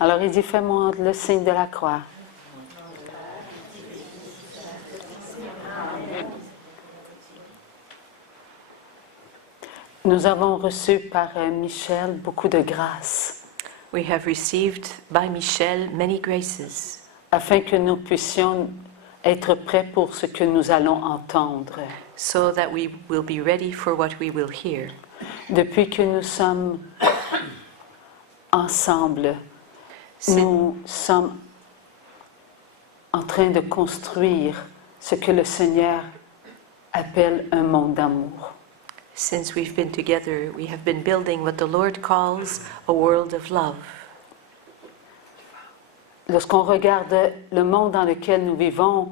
Alors il dit, fais-moi le signe de la croix. Nous avons reçu par Michel beaucoup de grâce. We have received by Michel many graces, afin que nous puissions être prêts pour ce que nous allons entendre. so that we will be ready for what we will hear. Depuis que nous sommes ensemble, nous sommes en train de construire ce que le Seigneur appelle un monde d'amour. Since we've been together, we have been building what the Lord calls a world of love. Lorsqu'on regarde le monde dans lequel nous vivons,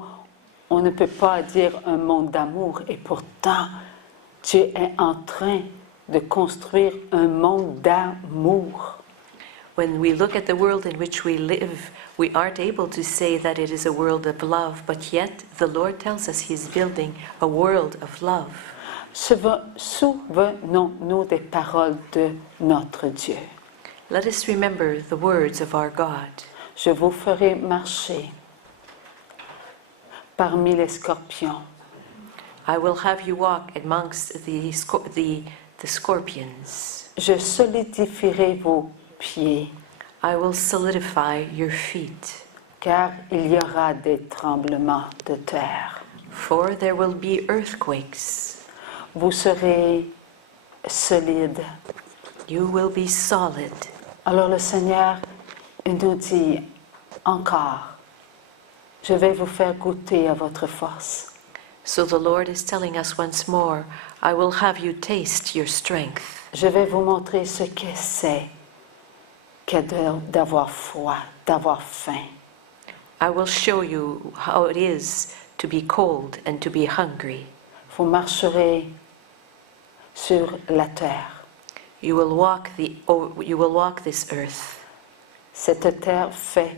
on ne peut pas dire un monde d'amour. Et pourtant, Dieu est en train de construire un monde d'amour. When we look at the world in which we live, we aren't able to say that it is a world of love, but yet the Lord tells us He is building a world of love. Souvenons-nous des paroles de notre Dieu. Let us remember the words of our God. Je vous ferai marcher parmi les scorpions. I will have you walk amongst the scorpions. Je solidifierai vos pieds, I will solidify your feet, car il y aura des tremblements de terre. for there will be earthquakes. Vous serez solides. You will be solid. Alors le Seigneur nous dit encore, je vais vous faire goûter à votre force. So the Lord is telling us once more, I will have you taste your strength. Je vais vous montrer ce que c'est d'avoir froid, d'avoir faim. I will show you how it is to be cold and to be hungry. Vous marcherez sur la terre. You will walk this earth. Cette terre faite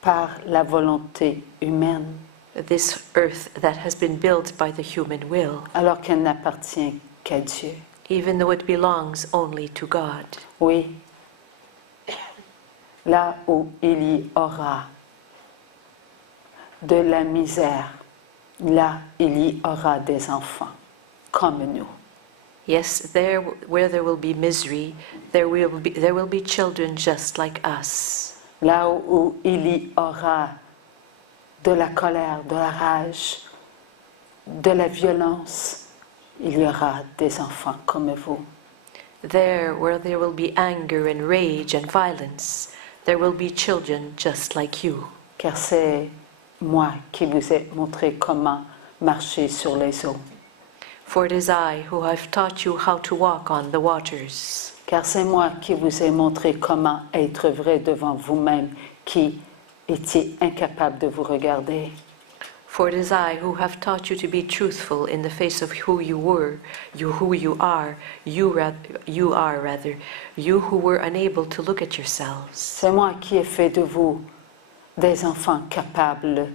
par la volonté humaine, This earth that has been built by the human will, alors qu'elle n'appartient qu'à Dieu. even though it belongs only to God. Oui, là où il y aura de la misère, là il y aura des enfants comme nous. Yes, there where there will be misery, there will be children just like us. Là où il y aura de la colère, de la rage, de la violence, il y aura des enfants comme vous. There where there will be anger and rage and violence, there will be children just like you. Car c'est moi qui vous ai montré comment marcher sur les eaux. For it is I who have taught you how to walk on the waters. Car c'est moi qui vous ai montré comment être vrai devant vous-même, qui étiez incapable de vous regarder. For it is I who have taught you to be truthful in the face of who you were, you who are you who were unable to look at yourselves. C'est moi qui ai fait de vous des enfants capables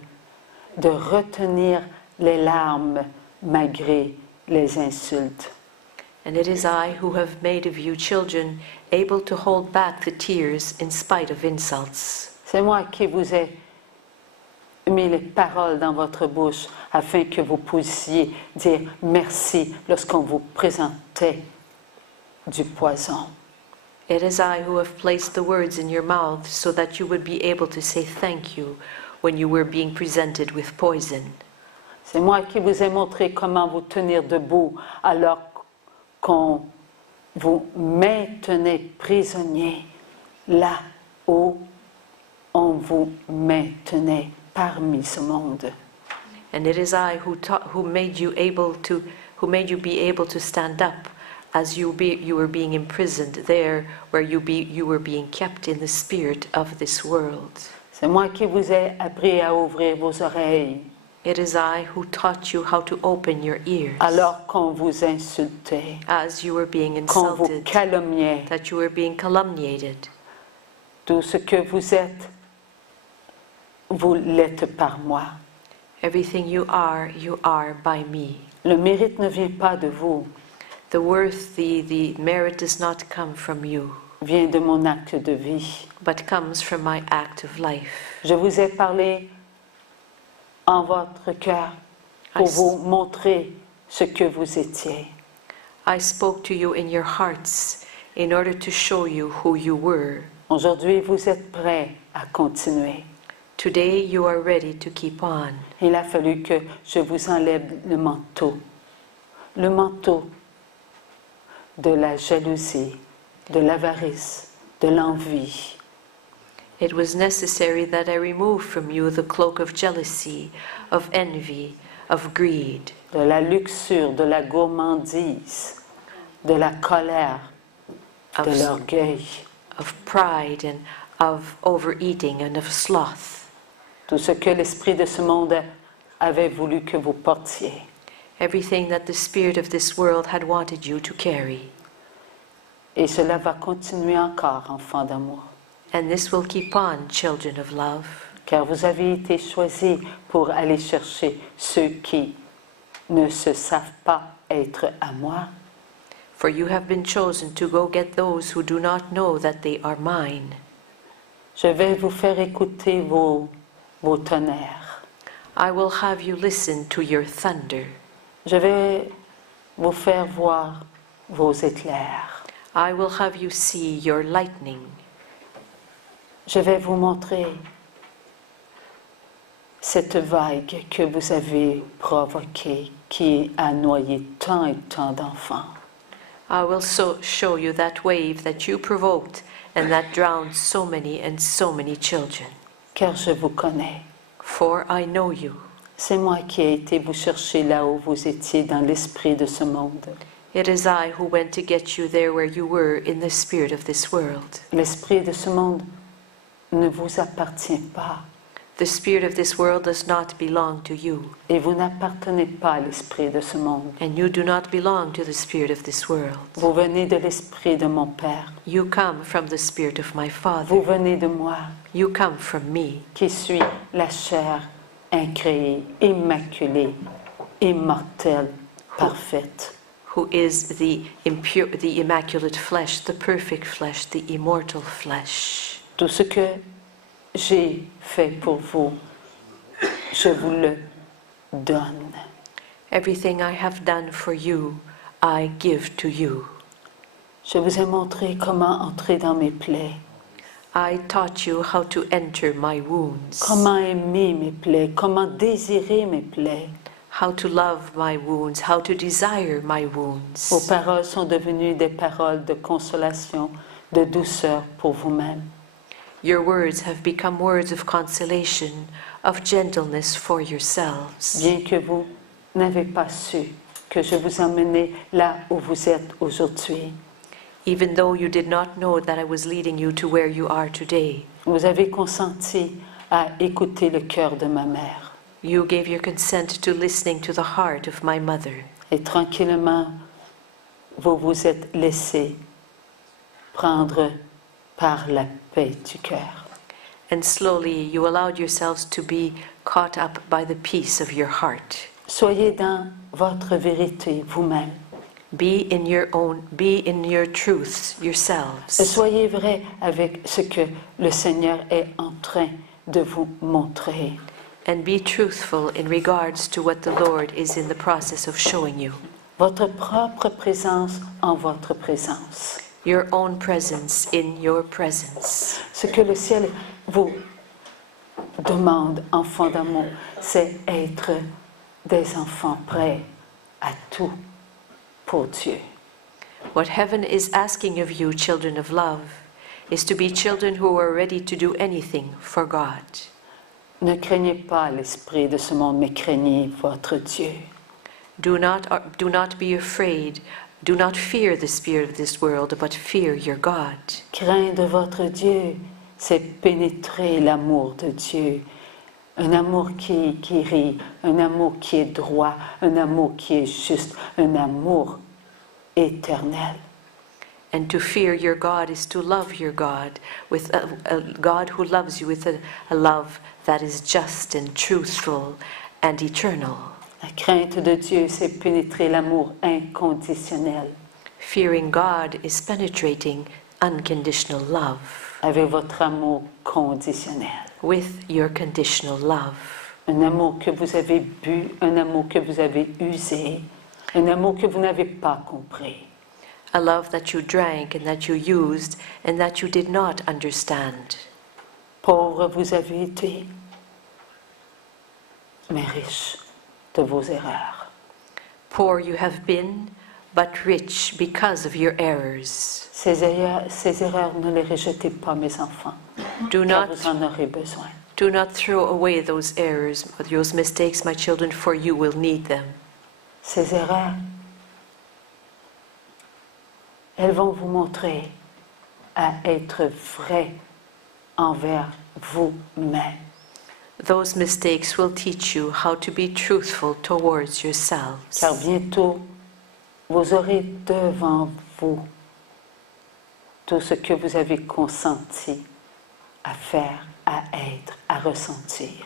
de retenir les larmes malgré les insultes. And it is I who have made of you children able to hold back the tears in spite of insults. C'est moi qui vous ai mis les paroles dans votre bouche afin que vous puissiez dire merci lorsqu'on vous présentait du poison. It is I who have placed the words in your mouth so that you would be able to say thank you when you were being presented with poison. C'est moi qui vous ai montré comment vous tenir debout alors qu'on vous maintenait prisonnier là où on vous maintenait parmi ce monde. And it is I who made you be able to stand up as you were being imprisoned there where you were being kept in the spirit of this world. C'est moi qui vous ai appris à ouvrir vos oreilles It is I who taught you how to open your ears alors qu'on vous insultait, as you were being qu'on vous insulted, calomniait. that you were being calumniated. Tout ce que vous êtes, vous l'êtes par moi. Everything you are by me. Le mérite ne vient pas de vous, The worth, the merit does not come from you, vient de mon acte de vie. but comes from my act of life. Je vous ai parlé en votre cœur pour vous montrer ce que vous étiez. I spoke to you in your hearts in order to show you who you were. Aujourd'hui, vous êtes prêts à continuer. Today you are ready to keep on. Il a fallu que je vous enlève le manteau de la jalousie, de l'avarice, de l'envie. It was necessary that I remove from you the cloak of jealousy, of envy, of greed, de la luxure, de la gourmandise, de la colère, de l'orgueil. of pride and of overeating and of sloth. Tout ce que l'esprit de ce monde avait voulu que vous portiez. Everything that the spirit of this world had wanted you to carry. Et cela va continuer encore, enfants d'amour. And this will keep on, children of love. Car vous avez été choisis pour aller chercher ceux qui ne se savent pas être à moi. For you have been chosen to go get those who do not know that they are mine. Je vais vous faire écouter vos tonnerres. I will have you listen to your thunder. Je vais vous faire voir vos éclairs. I will have you see your lightning. Je vais vous montrer cette vague que vous avez provoquée, qui a noyé tant et tant d'enfants. I will show you that wave that you provoked and that drowned so many children. Car je vous connais. For I know you. C'est moi qui ai été vous chercher là où vous étiez dans l'esprit de ce monde. It is I who went to get you there where you were in the spirit of this world. L'esprit de ce monde ne vous appartient pas. The spirit of this world does not belong to you. Et vous n'appartenez pas à l'esprit de ce monde. And you do not belong to the spirit of this world. Vous venez de l'esprit de mon Père. You come from the spirit of my Father. Vous venez de moi, You come from me, qui suis la chair incréée, immaculée, immortelle, parfaite. who is the immaculate flesh, the perfect flesh, the immortal flesh. Tout ce que j'ai fait pour vous, je vous le donne. Everything I have done for you, I give to you. Je vous ai montré comment entrer dans mes plaies, I taught you how to enter my wounds, comment aimer mes plaies, comment désirer mes plaies. how to love my wounds, how to desire my Vos wounds. paroles sont devenues des paroles de consolation, de douceur pour vous-même. Your words have become words of consolation, of gentleness for yourselves. Bien que vous n'avez pas su que je vous emmenais là où vous êtes aujourd'hui. Even though you did not know that I was leading you to where you are today, Vous avez consenti à écouter le cœur de ma mère. you gave your consent to listening to the heart of my mother. Et tranquillement, vous vous êtes laissé prendre par la paix du cœur. And slowly you allowed yourselves to be caught up by the peace of your heart. Soyez dans votre vérité vous-même. Be in your truths Et yourselves. soyez vrai avec ce que le Seigneur est en train de vous montrer. And be truthful in regards to what the Lord is in the process of showing you. Votre propre présence en votre présence. Your own presence in your presence. Ce que le ciel vous demande, enfants d'amour, c'est être des enfants prêts à tout pour Dieu. What heaven is asking of you, children of love, is to be children who are ready to do anything for God. Ne craignez pas l'esprit de ce monde, mais craignez votre Dieu. Do not be afraid. Do not fear the spirit of this world, but fear your God. Craindre votre Dieu, c'est pénétrer l'amour de Dieu. Un amour qui rit, un amour qui est droit, un amour qui est juste, un amour éternel. And to fear your God is to love your God with a God who loves you with a love that is just and truthful and eternal. La crainte de Dieu, c'est pénétrer l'amour inconditionnel. Fearing God is penetrating unconditional love, avec votre amour conditionnel. with your conditional love. Un amour que vous avez bu, un amour que vous avez usé, un amour que vous n'avez pas compris. A love that you drank and that you used and that you did not understand. Pauvre vous avez été, mais riche de vos erreurs. Poor you have been, but rich because of your errors. Ces erreurs, ne les rejetez pas, mes enfants, Do car not, vous en aurez besoin. do not throw away those errors, those mistakes, my children, for you will need them. Ces erreurs, elles vont vous montrer à être vrai envers vous-même. Those mistakes will teach you how to be truthful towards yourselves. Car bientôt, vous aurez devant vous tout ce que vous avez consenti à faire, à être, à ressentir.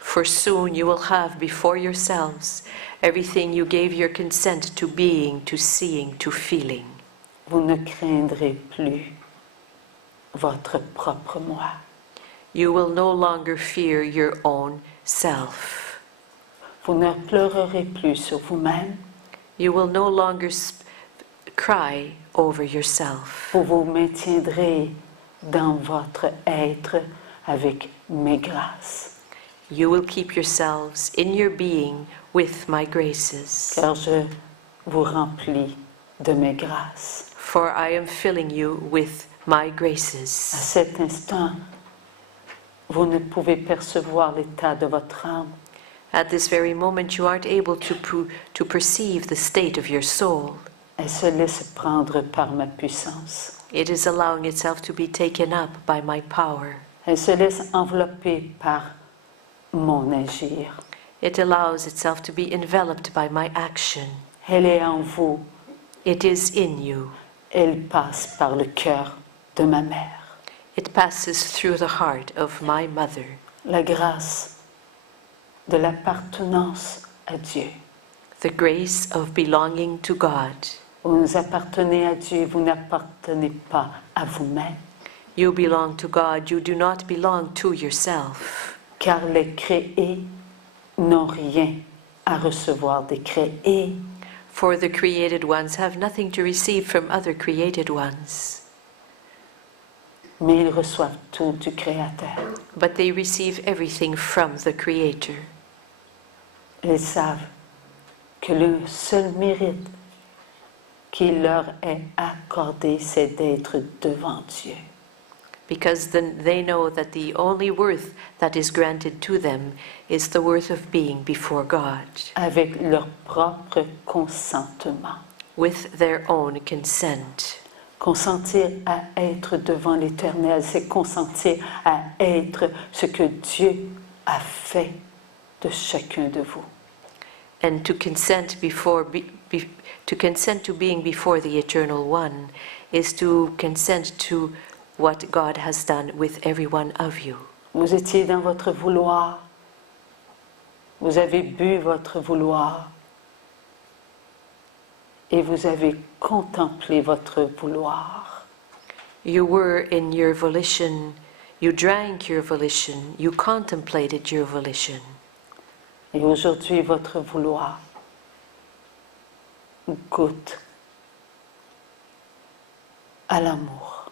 For soon you will have before yourselves everything you gave your consent to being, to seeing, to feeling. Vous ne craindrez plus votre propre moi. You will no longer fear your own self. Vous ne pleurerez plus sur vous-même. You will no longer cry over yourself. Vous vous maintiendrez dans votre être avec mes grâces. You will keep yourselves in your being with my graces. Car je vous remplis de mes grâces. For I am filling you with my À graces. cet instant, vous ne pouvez percevoir l'état de votre âme. At this very moment, you aren't able to perceive the state of your soul. Elle se laisse prendre par ma puissance. It is allowing itself to be taken up by my power. Elle se laisse envelopper par mon agir. It allows itself to be enveloped by my action. Elle est en vous. It is in you. Elle passe par le cœur de ma mère. It passes through the heart of my mother. La grâce de l'appartenance à Dieu. The grace of belonging to God. Vous appartenez à Dieu, vous n'appartenez pas à vous-même. You belong to God, you do not belong to yourself. Car les créés n'ont rien à recevoir des créés. For the created ones have nothing to receive from other created ones. Mais ils reçoivent tout du Créateur. But they receive everything from the Creator. Ils savent que le seul mérite qui leur est accordé, c'est d'être devant Dieu. Because then they know that the only worth that is granted to them is the worth of being before God, Avec leur propre consentement. with their own consent. Consentir à être devant l'Éternel, c'est consentir à être ce que Dieu a fait de chacun de vous. And to consent to consent to being before the Eternal One is to consent to what God has done with every one of you. Vous étiez dans votre vouloir. Vous avez bu votre vouloir. Et vous avez contemplé votre vouloir. You were in your volition, you drank your volition, you contemplated your volition. Et aujourd'hui, votre vouloir goûte à l'amour.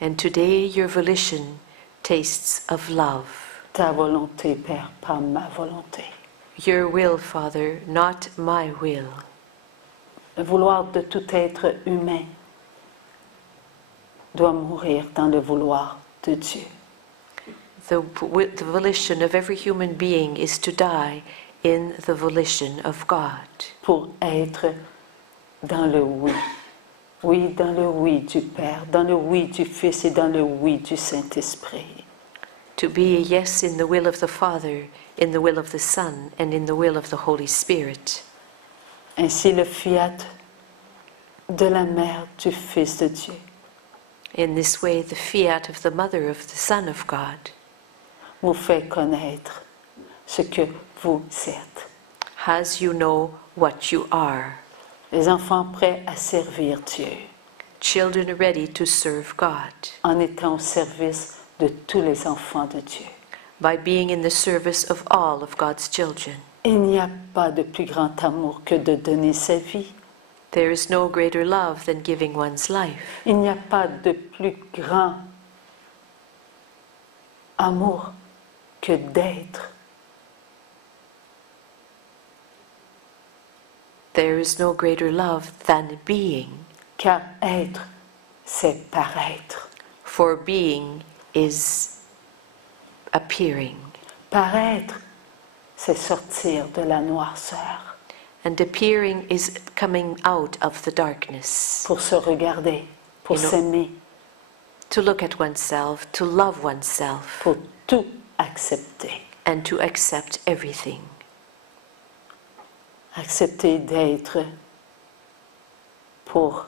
And today your volition tastes of love. Ta volonté, Père, pas ma volonté. Your will, Father, not my will. Le vouloir de tout être humain doit mourir dans le vouloir de Dieu. The volition of every human being is to die in the volition of God. Pour être dans le oui. Oui, dans le oui du Père, dans le oui du Fils et dans le oui du Saint-Esprit. To be a yes in the will of the Father, in the will of the Son, and in the will of the Holy Spirit. Ainsi le fiat de la mère du Fils de Dieu In this way, the fiat of the Mother of the Son of God vous fait connaître ce que vous êtes. has you know what you are. Les enfants prêts à servir Dieu. children ready to serve God en étant au service de tous les enfants de Dieu. by being in the service of all of God's children. Il n'y a pas de plus grand amour que de donner sa vie. There is no greater love than giving one's life. Il n'y a pas de plus grand amour que d'être. There is no greater love than being, Car être, c'est paraître. for being is appearing, Paraître, c'est sortir de la noirceur and appearing is coming out of the darkness, pour se regarder, pour You know- s'aimer, to look at oneself, to love oneself, pour tout accepter. and to accept everything. Accepter d'être pour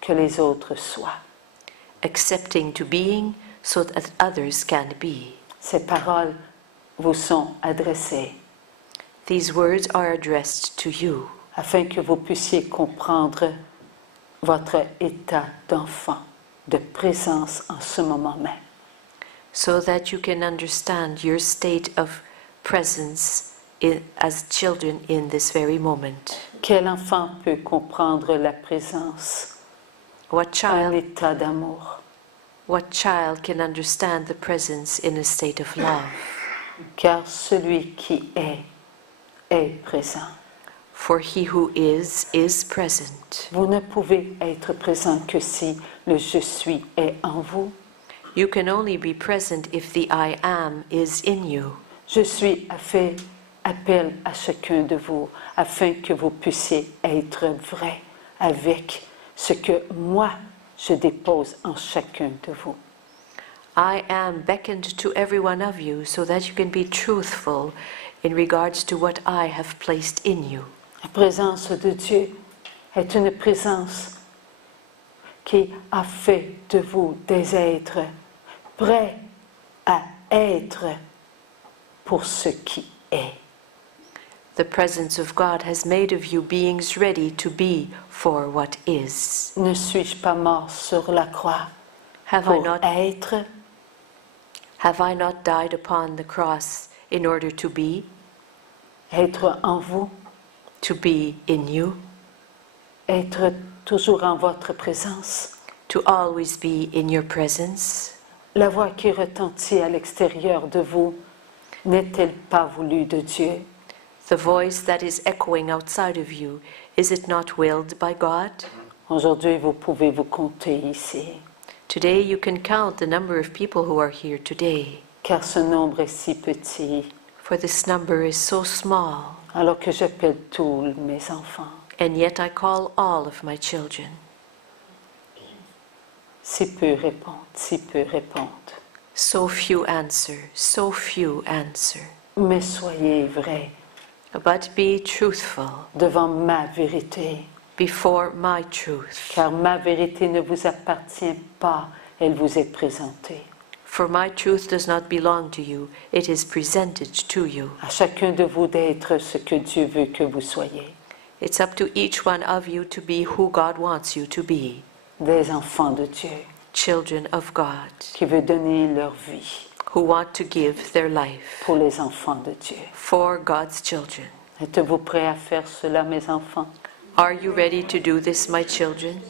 que les autres soient. Accepting to being so that others can be. Ces paroles vous sont adressées These words are addressed to you afin que vous puissiez comprendre votre état d'enfant, de présence en ce moment même. so that you can understand your state of presence as children in this very moment. Quel enfant peut comprendre la présence, What un child, état d'amour? what child can understand the presence in a state of love? Car celui qui est présent. For he who is present. Vous ne pouvez être présent que si le je suis est en vous. You can only be present if the I am is in you. Je suis a fait appel à chacun de vous afin que vous puissiez être vrai avec ce que moi je dépose en chacun de vous. I am beckoned to every one of you so that you can be truthful in regards to what I have placed in you. La présence de Dieu est une présence qui a fait de vous des êtres prêts à être pour ce qui est. The presence of God has made of you beings ready to be for what is. Ne suis-je pas mort sur la croix Have I pour not died upon the cross in order to be en vous, in you, être toujours en votre présence? to always be in your presence? La voix qui retentit à l'extérieur de vous n'est-elle pas voulue de Dieu? The voice that is echoing outside of you, is it not willed by God? Aujourd'hui, vous pouvez vous compter ici, Today you can count the number of people who are here today, car ce nombre est si petit, for this number is so small, alors que j'appelle tous mes enfants. and yet I call all of my children. Si peu répondent, si peu répondent. So few answer, so few answer. Mais soyez vrais But be truthful devant ma vérité, before my truth, car ma vérité ne vous appartient pas, elle vous est présentée. for my truth does not belong to you, it is presented to you. À chacun de vous d'être ce que Dieu veut que vous soyez, It's up to each one of you to be who God wants you to be, des enfants de Dieu, children of God, qui veut donner leur vie who want to give their life pour les enfants de Dieu. for God's children. Êtes-vous prêts à faire cela, mes enfants? Are you ready to do this, my children?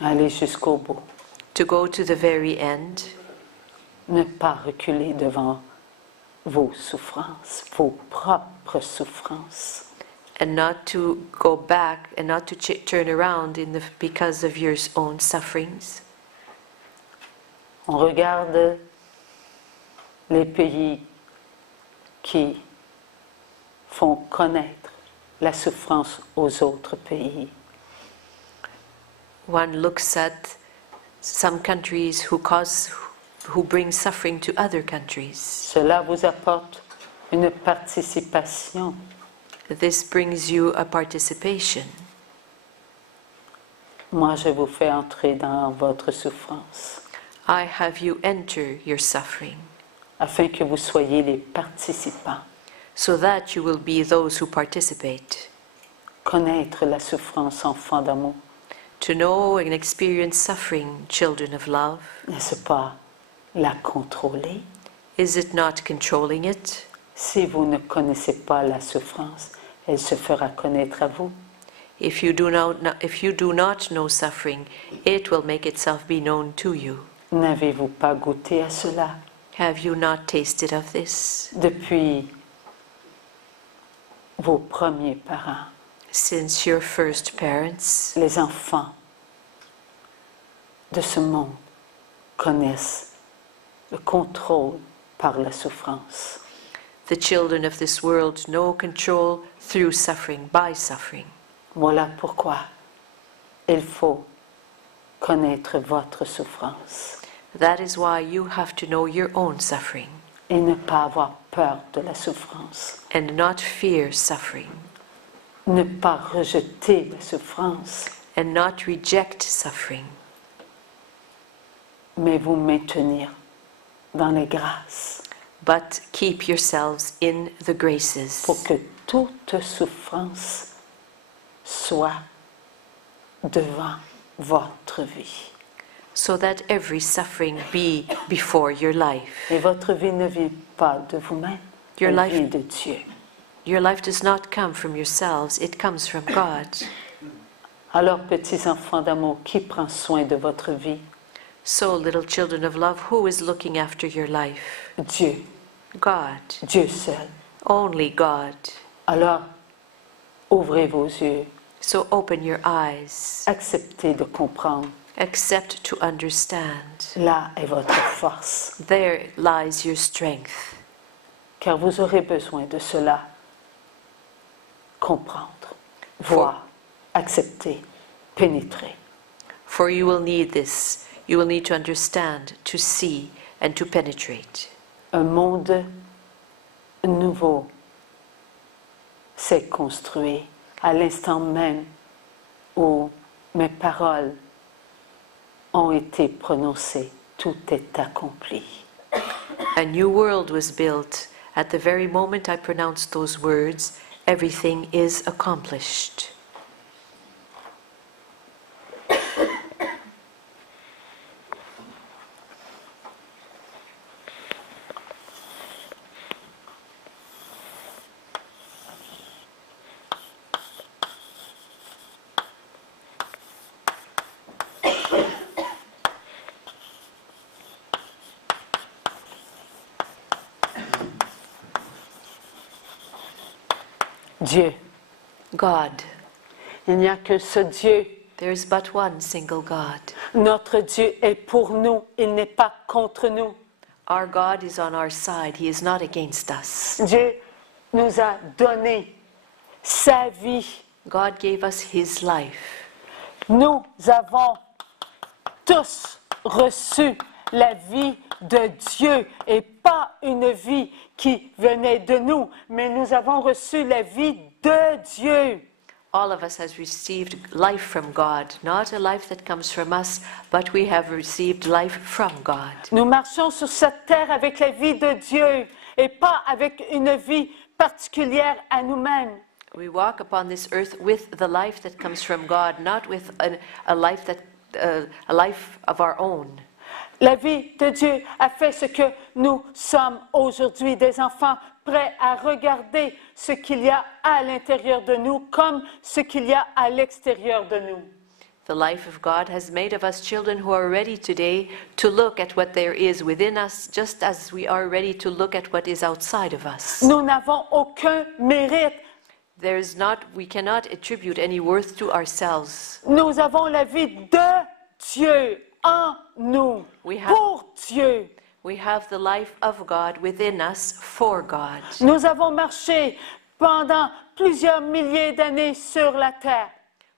Allez jusqu'au bout. To go to the very end, Ne pas reculer devant vos souffrances, vos propres souffrances. and not to go back and not to turn around because of your own sufferings. On regarde les pays qui font connaître la souffrance aux autres pays. One looks at some countries who bring suffering to other countries. Cela vous apporte une participation. This brings you a participation. Moi, je vous fais entrer dans votre souffrance, I have you enter your suffering, afin que vous soyez les participants. so that you will be those who participate. Connaître la souffrance, enfant d'amour, To know and experience suffering, children of love, n'est-ce pas la contrôler? is it not controlling it? Si vous ne connaissez pas la souffrance, elle se fera connaître à vous. If you do not know suffering, it will make itself be known to you. N'avez-vous pas goûté à cela? Have you not tasted of this? Depuis vos premiers parents, Since your first parents, les enfants de ce monde connaissent le contrôle par la souffrance. the children of this world know control through suffering, by suffering. Voilà pourquoi il faut connaître votre souffrance That is why you have to know your own suffering et ne pas avoir peur de la souffrance, and not fear suffering ne pas rejeter la souffrance, and not reject suffering, mais vous maintenir dans les grâces but keep yourselves in the graces pour que toute souffrance soit devant votre vie. so that every suffering be before your life. Et votre vie ne vient pas de vous-même, Your elle life- vient de Dieu. Your life does not come from yourselves, it comes from God. Alors, petits enfants d'amour, qui prend soin de votre vie? So, little children of love, who is looking after your life? Dieu, God. Dieu seul. Only God. Alors, ouvrez vos yeux, So open your eyes. acceptez de comprendre. Accept to understand. Là est votre force, There lies your strength. car vous aurez besoin de cela. Comprendre, voir, accepter, pénétrer. For you will need this. You will need to understand, to see, and to penetrate. Un monde nouveau s'est construit à l'instant même où mes paroles ont été prononcées. Tout est accompli. A new world was built. At the very moment I pronounced those words, everything is accomplished. Dieu, God. il n'y a que ce Dieu. There is but one single God. Notre Dieu est pour nous, il n'est pas contre nous. Our God is on our side. He is not against us. Dieu nous a donné sa vie. God gave us His life. Nous avons tous reçu la vie de Dieu et pas une vie qui venait de nous, mais nous avons reçu la vie de Dieu. All of us has received life from God, not a life that comes from us, but we have received life from God. Nous marchons sur cette terre avec la vie de Dieu et pas avec une vie particulière à nous-mêmes. We walk upon this earth with the life that comes from God, not with a life of our own. La vie de Dieu a fait ce que nous sommes aujourd'hui, des enfants prêts à regarder ce qu'il y a à l'intérieur de nous comme ce qu'il y a à l'extérieur de nous. The life of God has made of us children who are ready today to look at what there is within us, just as we are ready to look at what is outside of us. Nous n'avons aucun mérite. We cannot attribute any worth to ourselves. Nous avons la vie de Dieu en nous, pour Dieu. We have the life of God within us for God. Nous avons marché pendant plusieurs milliers d'années sur la terre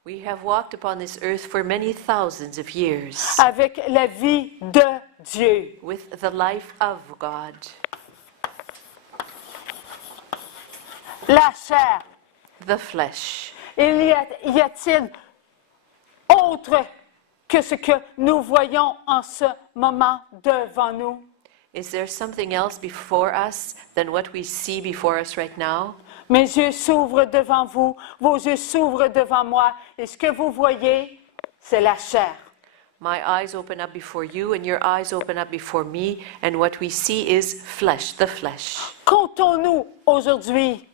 We have walked upon this earth for many thousands of years avec la vie de Dieu. with the life of God. La chair. The flesh. Y a-t-il autre que ce que nous voyons en ce moment devant nous? Is there something else before us than what we see before us right now? Mes yeux s'ouvrent devant vous, vos yeux s'ouvrent devant moi. Et ce que vous voyez, c'est la chair. My eyes open up before you, and your eyes open up before me, and what we see is flesh, the flesh. Comptons-nous aujourd'hui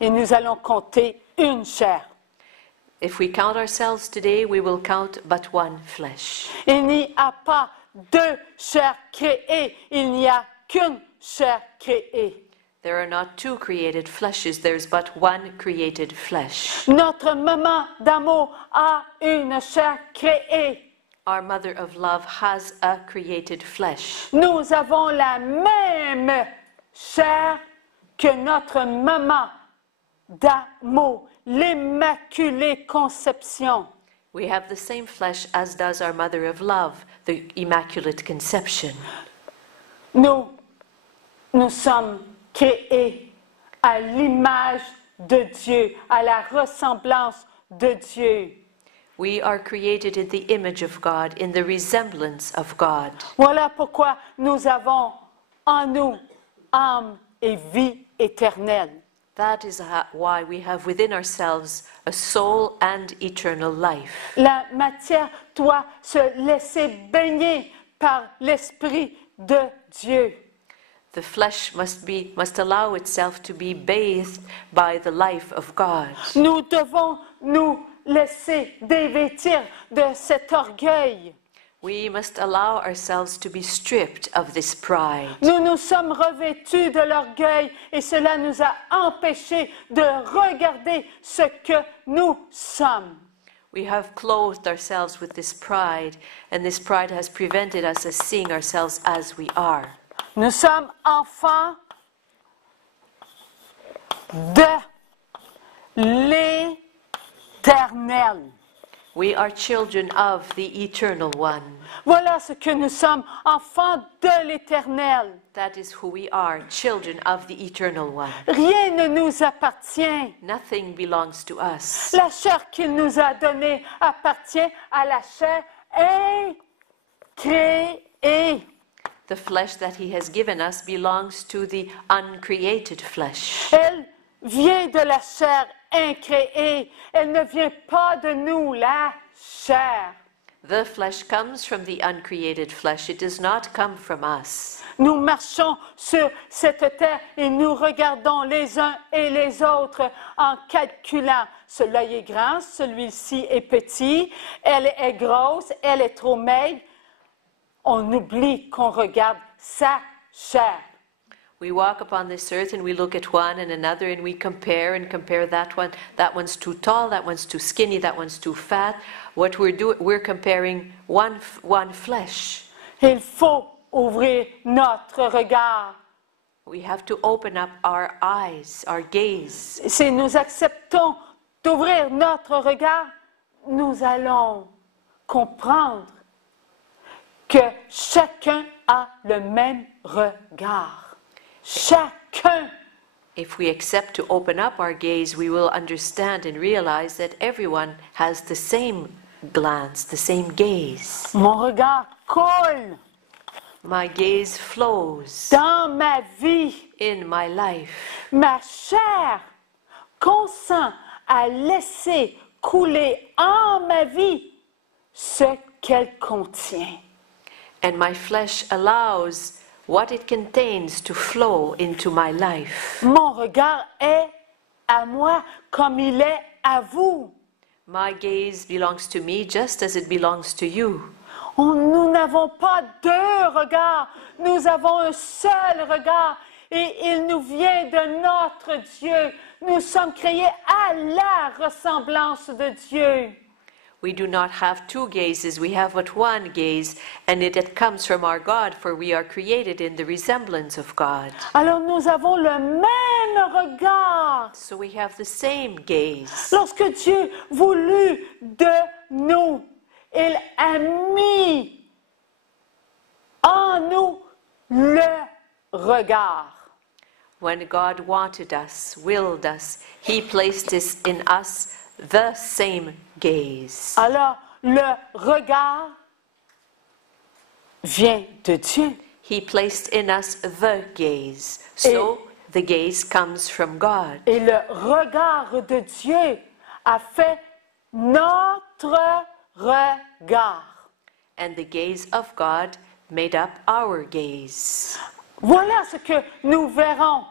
et nous allons compter une chair. If we count ourselves today, we will count but one flesh. Il n'y a pas deux chairs créées, il n'y a qu'une chair créée. There are not two created fleshes, there's but one created flesh. Notre maman d'amour a une chair créée. Our mother of love has a created flesh. Nous avons la même chair que notre maman d'amour, l'Immaculée Conception. We have the same flesh as does our mother of love, the Immaculate Conception. Nous sommes créés à l'image de Dieu, à la ressemblance de Dieu. We are created in the image of God, in the resemblance of God. Voilà pourquoi nous avons en nous âme et vie éternelle. That is why we have within ourselves a soul and eternal life. La matière doit se laisser baigner par l'Esprit de Dieu. The flesh must allow itself to be bathed by the life of God. Nous devons nous laisser dévêtir de cet orgueil. We must allow ourselves to be stripped of this pride. Nous nous sommes revêtus de l'orgueil et cela nous a empêchés de regarder ce que nous sommes. We have clothed ourselves with this pride, and this pride has prevented us as seeing ourselves as we are. Nous sommes enfants de l'Éternel. We are children of the Eternal One. Voilà ce que nous sommes, enfants de l'Éternel. That is who we are, children of the Eternal One. Rien ne nous appartient. Nothing belongs to us. La chair qu'il nous a donnée appartient à la chair incréée. The flesh that He has given us belongs to the uncreated flesh. Elle vient de la chair incréée. Elle ne vient pas de nous, la chair. The flesh comes from the uncreated flesh. It does not come from us. Nous marchons sur cette terre et nous regardons les uns et les autres en calculant. Celui-là est grand, celui-ci est petit, elle est grosse, elle est trop maigre. On oublie qu'on regarde sa chair. We walk upon this earth and we look at one and another and we compare that one. That one's too tall, that one's too skinny, that one's too fat. What we're doing, we're comparing one flesh. Il faut ouvrir notre regard. We have to open up our eyes, our gaze. Si nous acceptons d'ouvrir notre regard, nous allons comprendre que chacun a le même regard. Chacun. If we accept to open up our gaze, we will understand and realize that everyone has the same glance, the same gaze. Mon regard coule My gaze flows dans ma vie. in my life. Ma chair consent à laisser couler en ma vie ce qu'elle contient. And my flesh allows what it contains to flow into my life. Mon regard est à moi comme il est à vous. My gaze belongs to me just as it belongs to you. Nous n'avons pas deux regards, nous avons un seul regard et il nous vient de notre Dieu. Nous sommes créés à la ressemblance de Dieu. We do not have two gazes, we have but one gaze, and it comes from our God, for we are created in the resemblance of God. Alors nous avons le même regard. So we have the same gaze. Lorsque Dieu voulut de nous, il a mis en nous le regard. When God wanted us, willed us, He placed this in us the same gaze. Alors le regard vient de Dieu. He placed in us the gaze. So the gaze comes from God. Et le regard de Dieu a fait notre regard. And the gaze of God made up our gaze. Voilà ce que nous verrons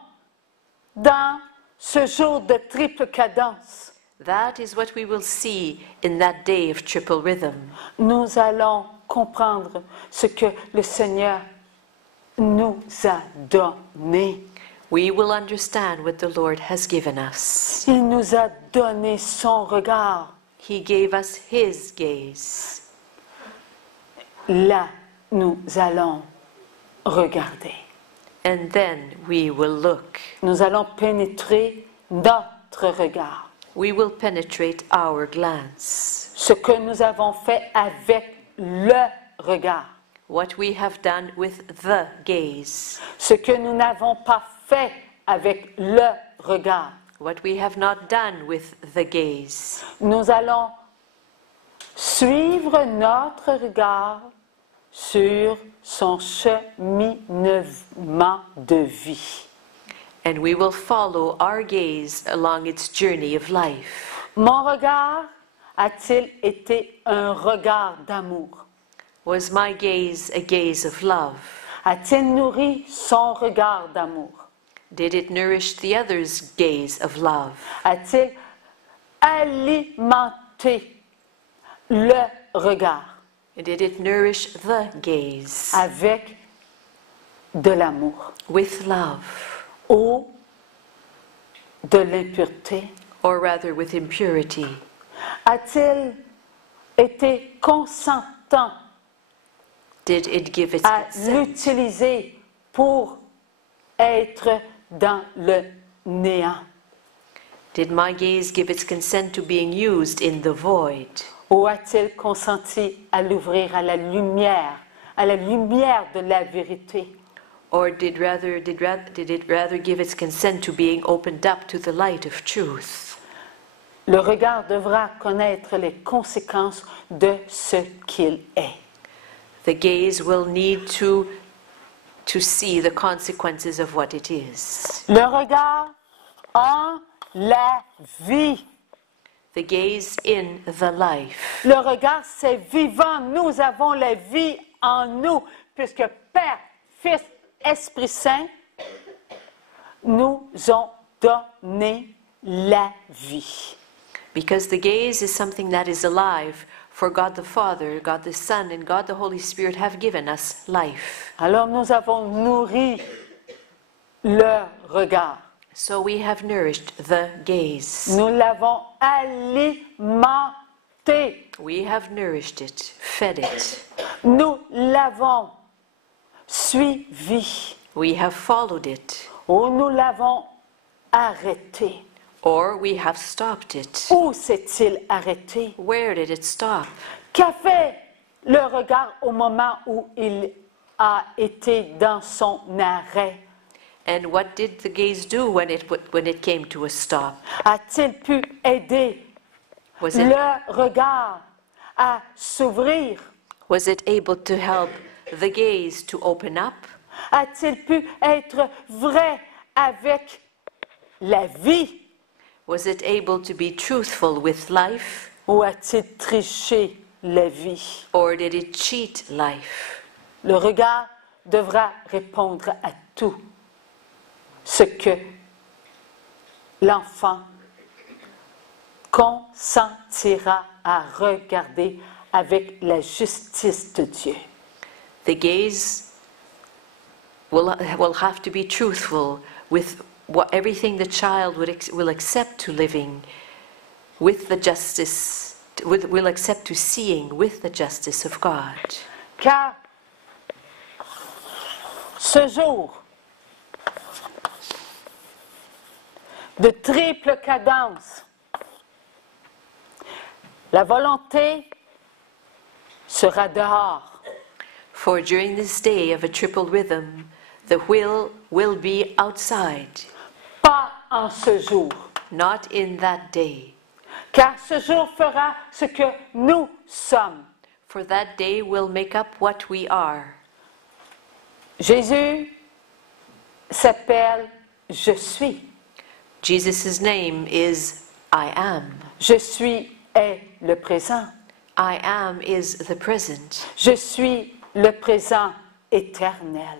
dans ce jour de triple cadence. That is what we will see in that day of triple rhythm. Nous allons comprendre ce que le Seigneur nous a donné. We will understand what the Lord has given us. Il nous a donné son regard. He gave us His gaze. Là, nous allons regarder. And then we will look. Nous allons pénétrer notre regard. We will penetrate our glance. Ce que nous avons fait avec le regard. What we have done with the gaze. Ce que nous n'avons pas fait avec le regard. What we have not done with the gaze. Nous allons suivre notre regard sur son cheminement de vie. And we will follow our gaze along its journey of life. Mon regard a-t-il été un regard d'amour? Was my gaze a gaze of love? A-t-il nourri son regard d'amour? Did it nourish the other's gaze of love? A-t-il alimenté le regard Did it nourish the gaze avec de l'amour with love? ou de l'impureté? Or rather with impurity? A-t-il été consentant Did it give its à consent? l'utiliser pour être dans le néant? Did my gaze give its consent to being used in the void? Ou a-t-il consenti à l'ouvrir à la lumière de la vérité? Or did it rather give its consent to being opened up to the light of truth? Le regard devra connaître les conséquences de ce qu'il est. The gaze will need to see the consequences of what it is. Le regard en la vie. The gaze in the life. Le regard, c'est vivant. Nous avons la vie en nous, puisque Père, Fils, Esprit Saint nous ont donné la vie. Because the gaze is something that is alive, for God the Father, God the Son, and God the Holy Spirit have given us life. Alors nous avons nourri le regard. So we have nourished the gaze. Nous l'avons alimenté. We have nourished it, fed it. Nous l'avons suivi. We have followed it, Ou nous l'avons arrêté. or we have stopped it. Où s'est-il arrêté? Where did it stop? Qu'a fait le regard au moment où il a été dans son arrêt? And what did the gaze do when it came to a stop? A-t-il pu aider Was it, le regard à s'ouvrir? was it able to help the gaze to open up? A-t-il pu être vrai avec la vie? Was it able to be truthful with life? Ou a-t-il triché la vie? Or did it cheat life? Le regard devra répondre à tout ce que l'enfant consentira à regarder avec la justice de Dieu. The gaze will have to be truthful with everything the child will accept to living with the justice, will accept to seeing with the justice of God. Car ce jour de triple cadence, la volonté sera dehors. For during this day of a triple rhythm, the will be outside, Pas en ce jour. not in that day. Car ce jour fera ce que nous sommes. For that day will make up what we are. Jésus s'appelle Je suis. Jesus' name is I am. Je suis est le présent. I am is the present. Je suis le présent éternel.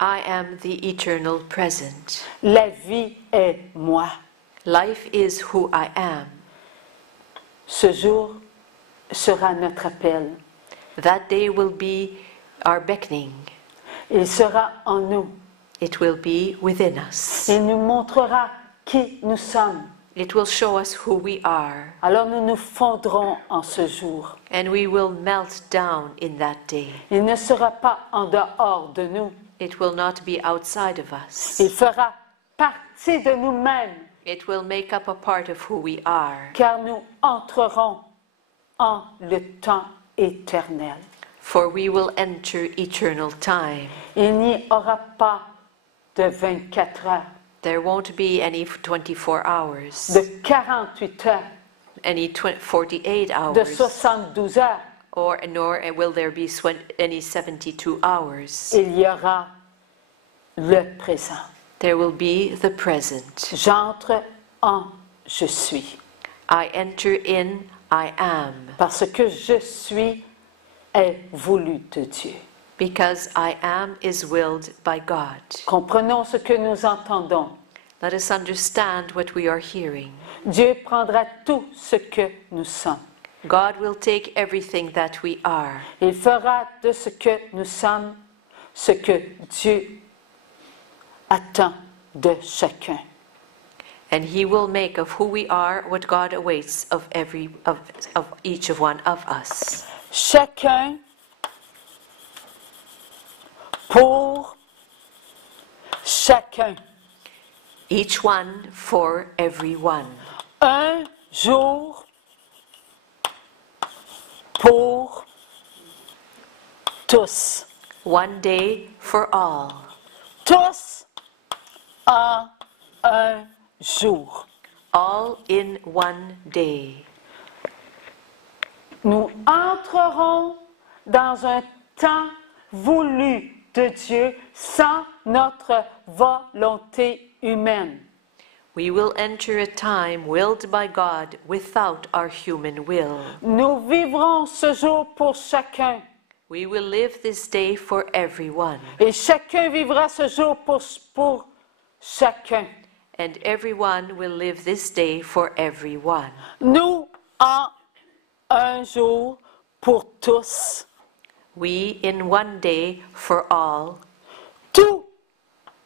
I am the eternal present. La vie est moi. Life is who I am. Ce jour sera notre appel. That day will be our beckoning. Il sera en nous. It will be within us. Il nous montrera qui nous sommes. It will show us who we are. Alors nous nous fondrons en ce jour. And we will melt down in that day. Il ne sera pas en dehors de nous. It will not be outside of us. Il fera partie de nous-mêmes, It will make up a part of who we are. car nous entrerons en le temps éternel. For we will enter eternal time. Il n'y aura pas de 24 heures, There won't be any 24 hours, de 48 heures, any 48 de hours, 72 heures. nor will there be any 72 hours. Il y aura le présent. There will be the present. J'entre en je suis, I enter in, I am, parce que je suis est voulu de Dieu. because I am is willed by God. Comprenons ce que nous entendons. Let us understand what we are hearing. Dieu prendra tout ce que nous sommes. God will take everything that we are. Il fera de ce que nous sommes ce que Dieu attend de chacun. And he will make of who we are what God awaits of each of one of us. Chacun pour chacun. Each one for everyone. Un jour pour tous. One day for all. Tous en un jour. All in one day. Nous entrerons dans un temps voulu de Dieu sans notre volonté humaine. We will enter a time willed by God without our human will. Nous vivrons ce jour pour chacun. We will live this day for everyone. Et chacun vivra ce jour pour chacun. And everyone will live this day for everyone. Nous en un jour pour tous. We in one day for all. Tous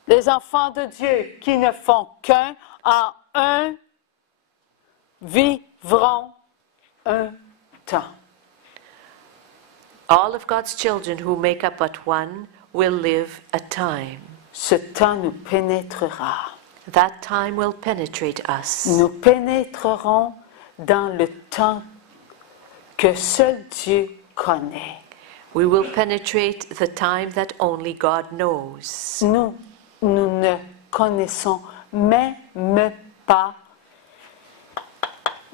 les enfants de Dieu qui ne font qu'un en un vivront un temps. All of God's children who make up but one will live a time. Ce temps nous pénétrera. That time will penetrate us. Nous pénétrerons dans le temps que seul Dieu connaît. We will penetrate the time that only God knows. Nous ne connaissons même pas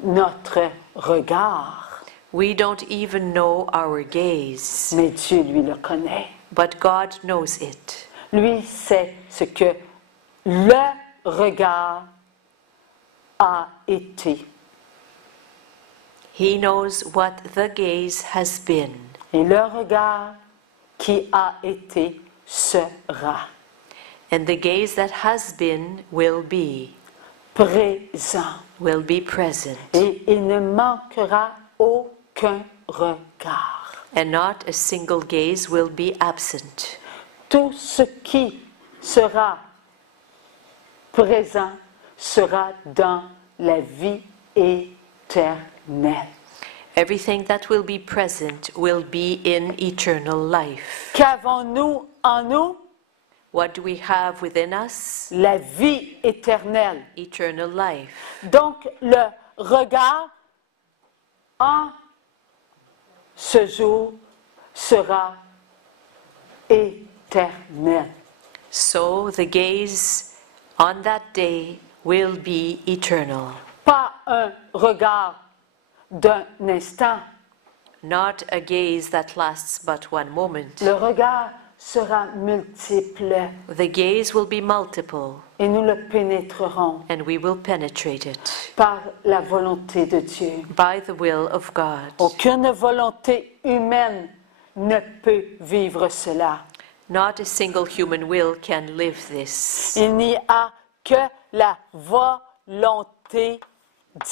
notre regard, We don't even know our gaze, mais Dieu, lui, le connaît. but God knows it. Lui sait ce que le regard a été. He knows what the gaze has been, Et le regard qui a été sera and the gaze that has been will be present, et il ne manquera aucun regard. and not a single gaze will be absent. Tout ce qui sera présent sera dans la vie éternelle. Everything that will be present will be in eternal life. Qu'avons-nous en nous? What do we have within us? La vie éternelle. Eternal life. Donc le regard en ce jour sera éternel. So the gaze on that day will be eternal. Pas un regard d'un instant. Not a gaze that lasts but one moment. Le regard sera multiple The gaze will be multiple, et nous le pénétrerons and we will penetrate it par la volonté de Dieu. by the will of God. Aucune volonté humaine ne peut vivre cela. Not a single human will can live this. Il n'y a que la volonté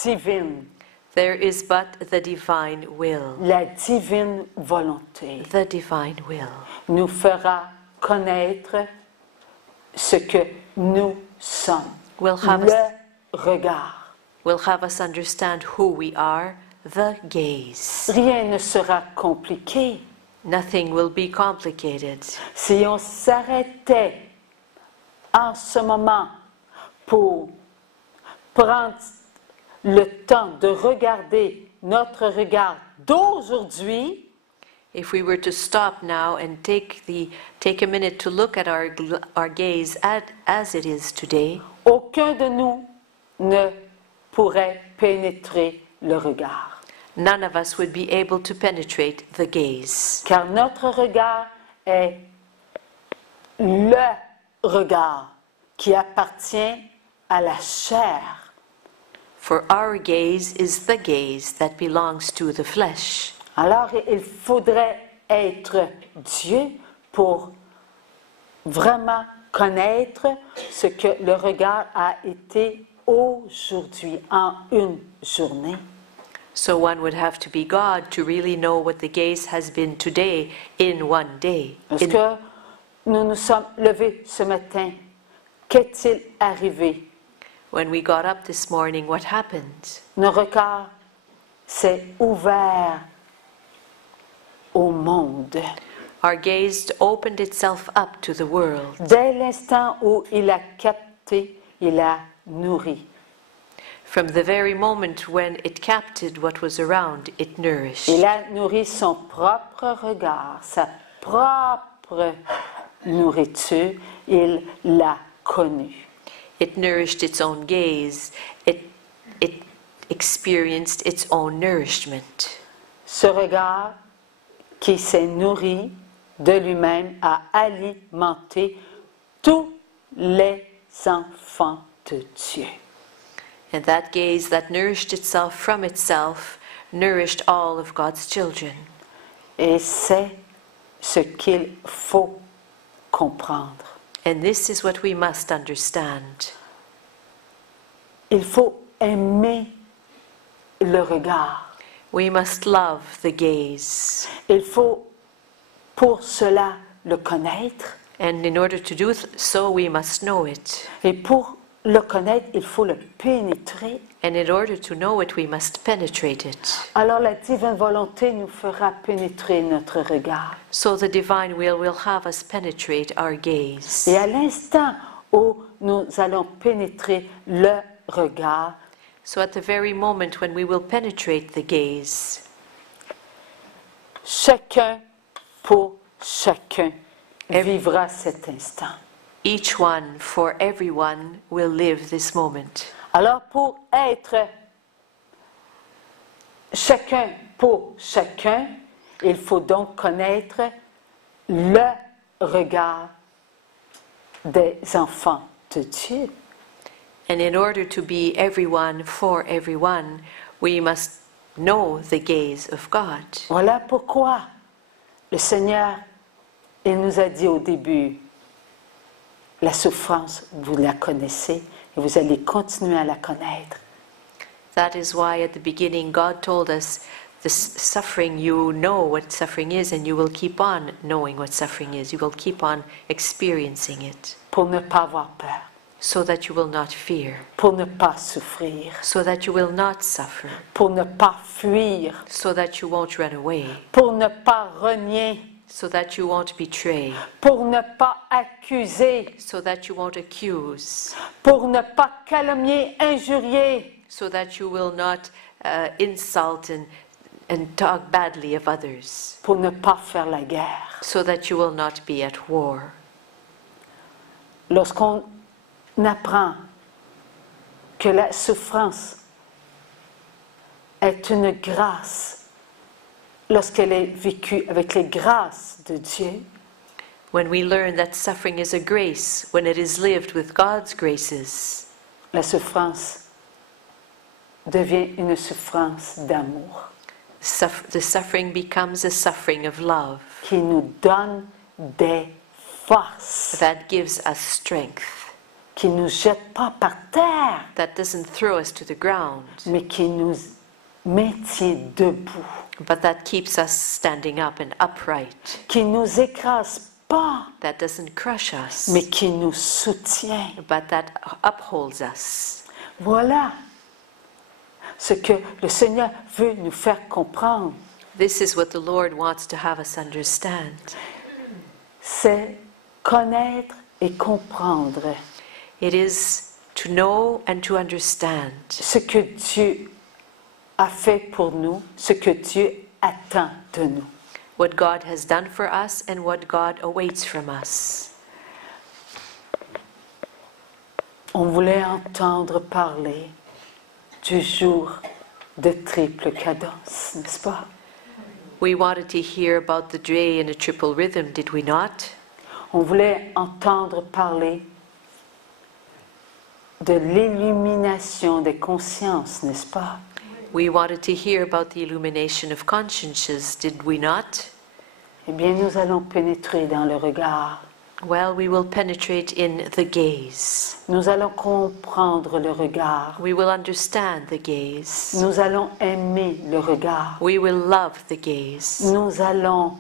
divine, There is but the divine will. la divine volonté The divine will nous fera connaître ce que nous sommes. will have Le regard. us understand who we are, the gaze. Rien ne sera compliqué. Nothing will be complicated. Si on s'arrêtait en ce moment pour prendre le temps de regarder notre regard d'aujourd'hui, If we were to stop now and take a minute to look at our gaze as it is today, aucun de nous ne pourrait pénétrer le regard. none of us would be able to penetrate the gaze. Car notre regard est le regard qui appartient à la chair. For our gaze is the gaze that belongs to the flesh. Alors il faudrait être Dieu pour vraiment connaître ce que le regard a été aujourd'hui, en une journée. So one would have to be God to really know what the gaze has been today in one day. Lorsque nous nous sommes levés ce matin, qu'est-il arrivé? When we got up this morning, what happened? Nos regards s'est ouvert au monde. Our gaze opened itself up to the world. Dès l'instant où il a capté, il a nourri. From the very moment when it captured what was around, it nourished. Il a nourri son propre regard, sa propre nourriture, il l'a connu. It nourished its own gaze. It experienced its own nourishment. Ce regard qui s'est nourri de lui-même a alimenté tous les enfants de Dieu. And that gaze that nourished itself from itself nourished all of God's children. Et c'est ce qu'il faut comprendre. And this is what we must understand. Il faut aimer le regard. We must love the gaze. Il faut pour cela le connaître. And in order to do so, we must know it. Et pour le connaître, il faut le pénétrer. And in order to know it, we must penetrate it. Alors la divine volonté nous fera pénétrer notre regard. So the divine will have us penetrate our gaze. Et à l'instant où nous allons pénétrer le regard, So at the very moment when we will penetrate the gaze, chacun pour chacun vivra cet instant. each one for everyone will live this moment. Alors pour être chacun pour chacun, il faut donc connaître le regard des enfants de Dieu. And in order to be everyone for everyone, we must know the gaze of God. Voilà pourquoi le Seigneur, il nous a dit au début, la souffrance, vous la connaissez et vous allez continuer à la connaître. That is why at the beginning God told us the suffering, you know what suffering is, and you will keep on knowing what suffering is. You will keep on experiencing it, Pour ne pas avoir peur, so that you will not fear, pour ne pas souffrir, so that you will not suffer, pour ne pas fuir, so that you won't run away, pour ne pas renier, so that you won't betray, pour ne pas accuser, so that you won't accuse, pour ne pas calomnier, injurier, so that you will not insult and talk badly of others, pour ne pas faire la guerre. so that you will not be at war. Lorsqu'on apprend que la souffrance est une grâce, lorsqu'elle est vécue avec les grâces de Dieu, When we learn that suffering is a grace, when it is lived with God's graces, la souffrance devient une souffrance d'amour the suffering becomes a suffering of love qui nous donne des forces, that gives us strength, qui nous jette pas par terre, that doesn't throw us to the ground, mais qui nous maintient debout, but that keeps us standing up and upright, qui nous écrase pas, that doesn't crush us, mais qui nous soutient. but that upholds us. Voilà ce que le Seigneur veut nous faire comprendre. This is what the Lord wants to have us understand. C'est connaître et comprendre It is to know and to understand ce que Dieu a fait pour nous, ce que Dieu attend de nous. what God has done for us and what God awaits from us. On voulait entendre parler du jour de triple cadence, n'est-ce pas? We wanted to hear about the day in a triple rhythm, did we not? On voulait entendre parler de l'illumination des consciences, n'est-ce pas? We wanted to hear about the illumination of consciences, did we not? Eh bien, nous allons pénétrer dans le regard. Well, we will penetrate in the gaze. Nous allons comprendre le regard. We will understand the gaze. Nous allons aimer le regard. We will love the gaze. Nous allons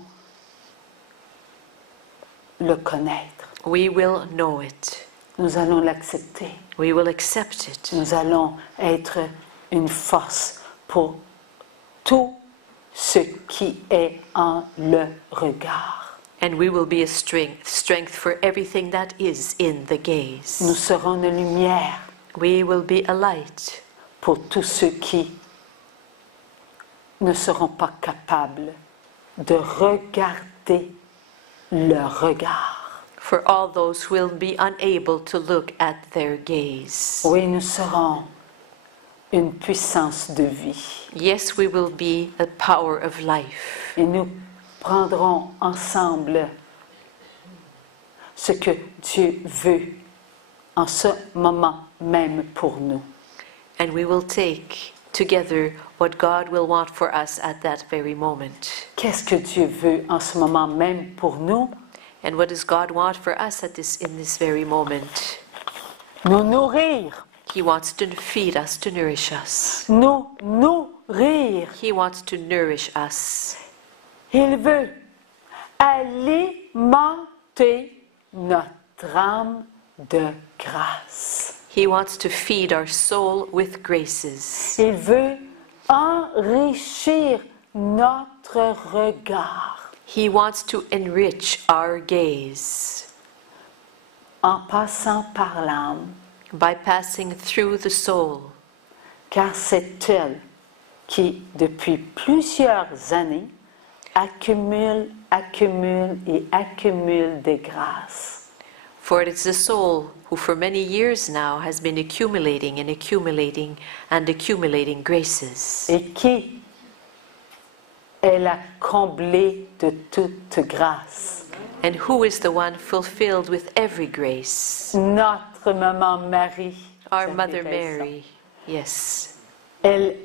le connaître. We will know it. Nous allons l'accepter. We will accept it. Nous allons être une force pour tout ce qui est en le regard. And we will be a strength for everything that is in the gaze. Nous serons une lumière We will be a light pour tous ceux qui ne seront pas capables de regarder leur regard. for all those who will be unable to look at their gaze. Oui, nous serons une puissance de vie Yes, we will be a power of life. et nous prendrons ensemble ce que Dieu veut en ce moment même pour nous. And we will take together what God will want for us at that very moment. Qu'est-ce que Dieu veut en ce moment même pour nous? And what does God want for us in this very moment? Nous nourrir, He wants to feed us, to nourish us. nous nourrir. He wants to nourish us. Il veut alimenter notre âme de grâce. He wants to feed our soul with graces. Il veut enrichir notre regard He wants to enrich our gaze en passant par l'âme, by passing through the soul, car c'est elle qui, depuis plusieurs années, accumule des grâces. for it is the soul who for many years now has been accumulating and accumulating and accumulating graces, Et qui est la comblée de toute grâce. and who is the one fulfilled with every grace? Notre maman Marie, Our Sainte Mother Thérèse, Mary. Yes, elle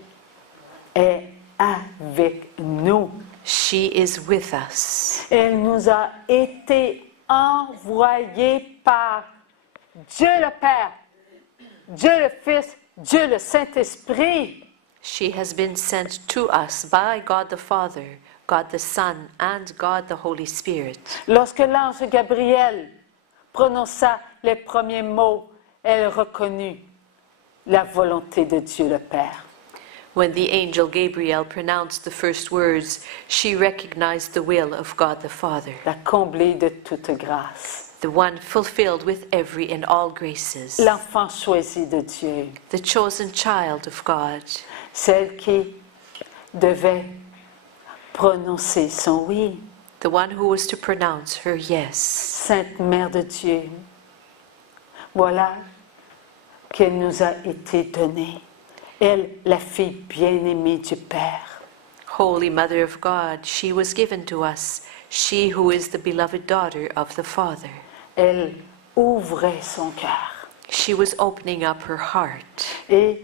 est avec nous. she is with us. Elle nous a été envoyée par Dieu le Père, Dieu le Fils, Dieu le Saint-Esprit. She has been sent to us by God the Father, God the Son, and God the Holy Spirit. Lorsque l'ange Gabriel prononça les premiers mots, elle reconnut la volonté de Dieu le Père. When the angel Gabriel pronounced the first words, she recognized the will of God the Father, La comblée de toute grâce. the one fulfilled with every and all graces, L'enfant choisi de Dieu. the chosen child of God, Celle qui devait prononcer son oui. the one who was to pronounce her yes. Sainte Mère de Dieu. Voilà qu'elle nous a été donnée. Elle, la fille bien-aimée du Père. Holy Mother of God, she was given to us. she who is the beloved daughter of the Father. Elle ouvrait son cœur. She was opening up her heart. Et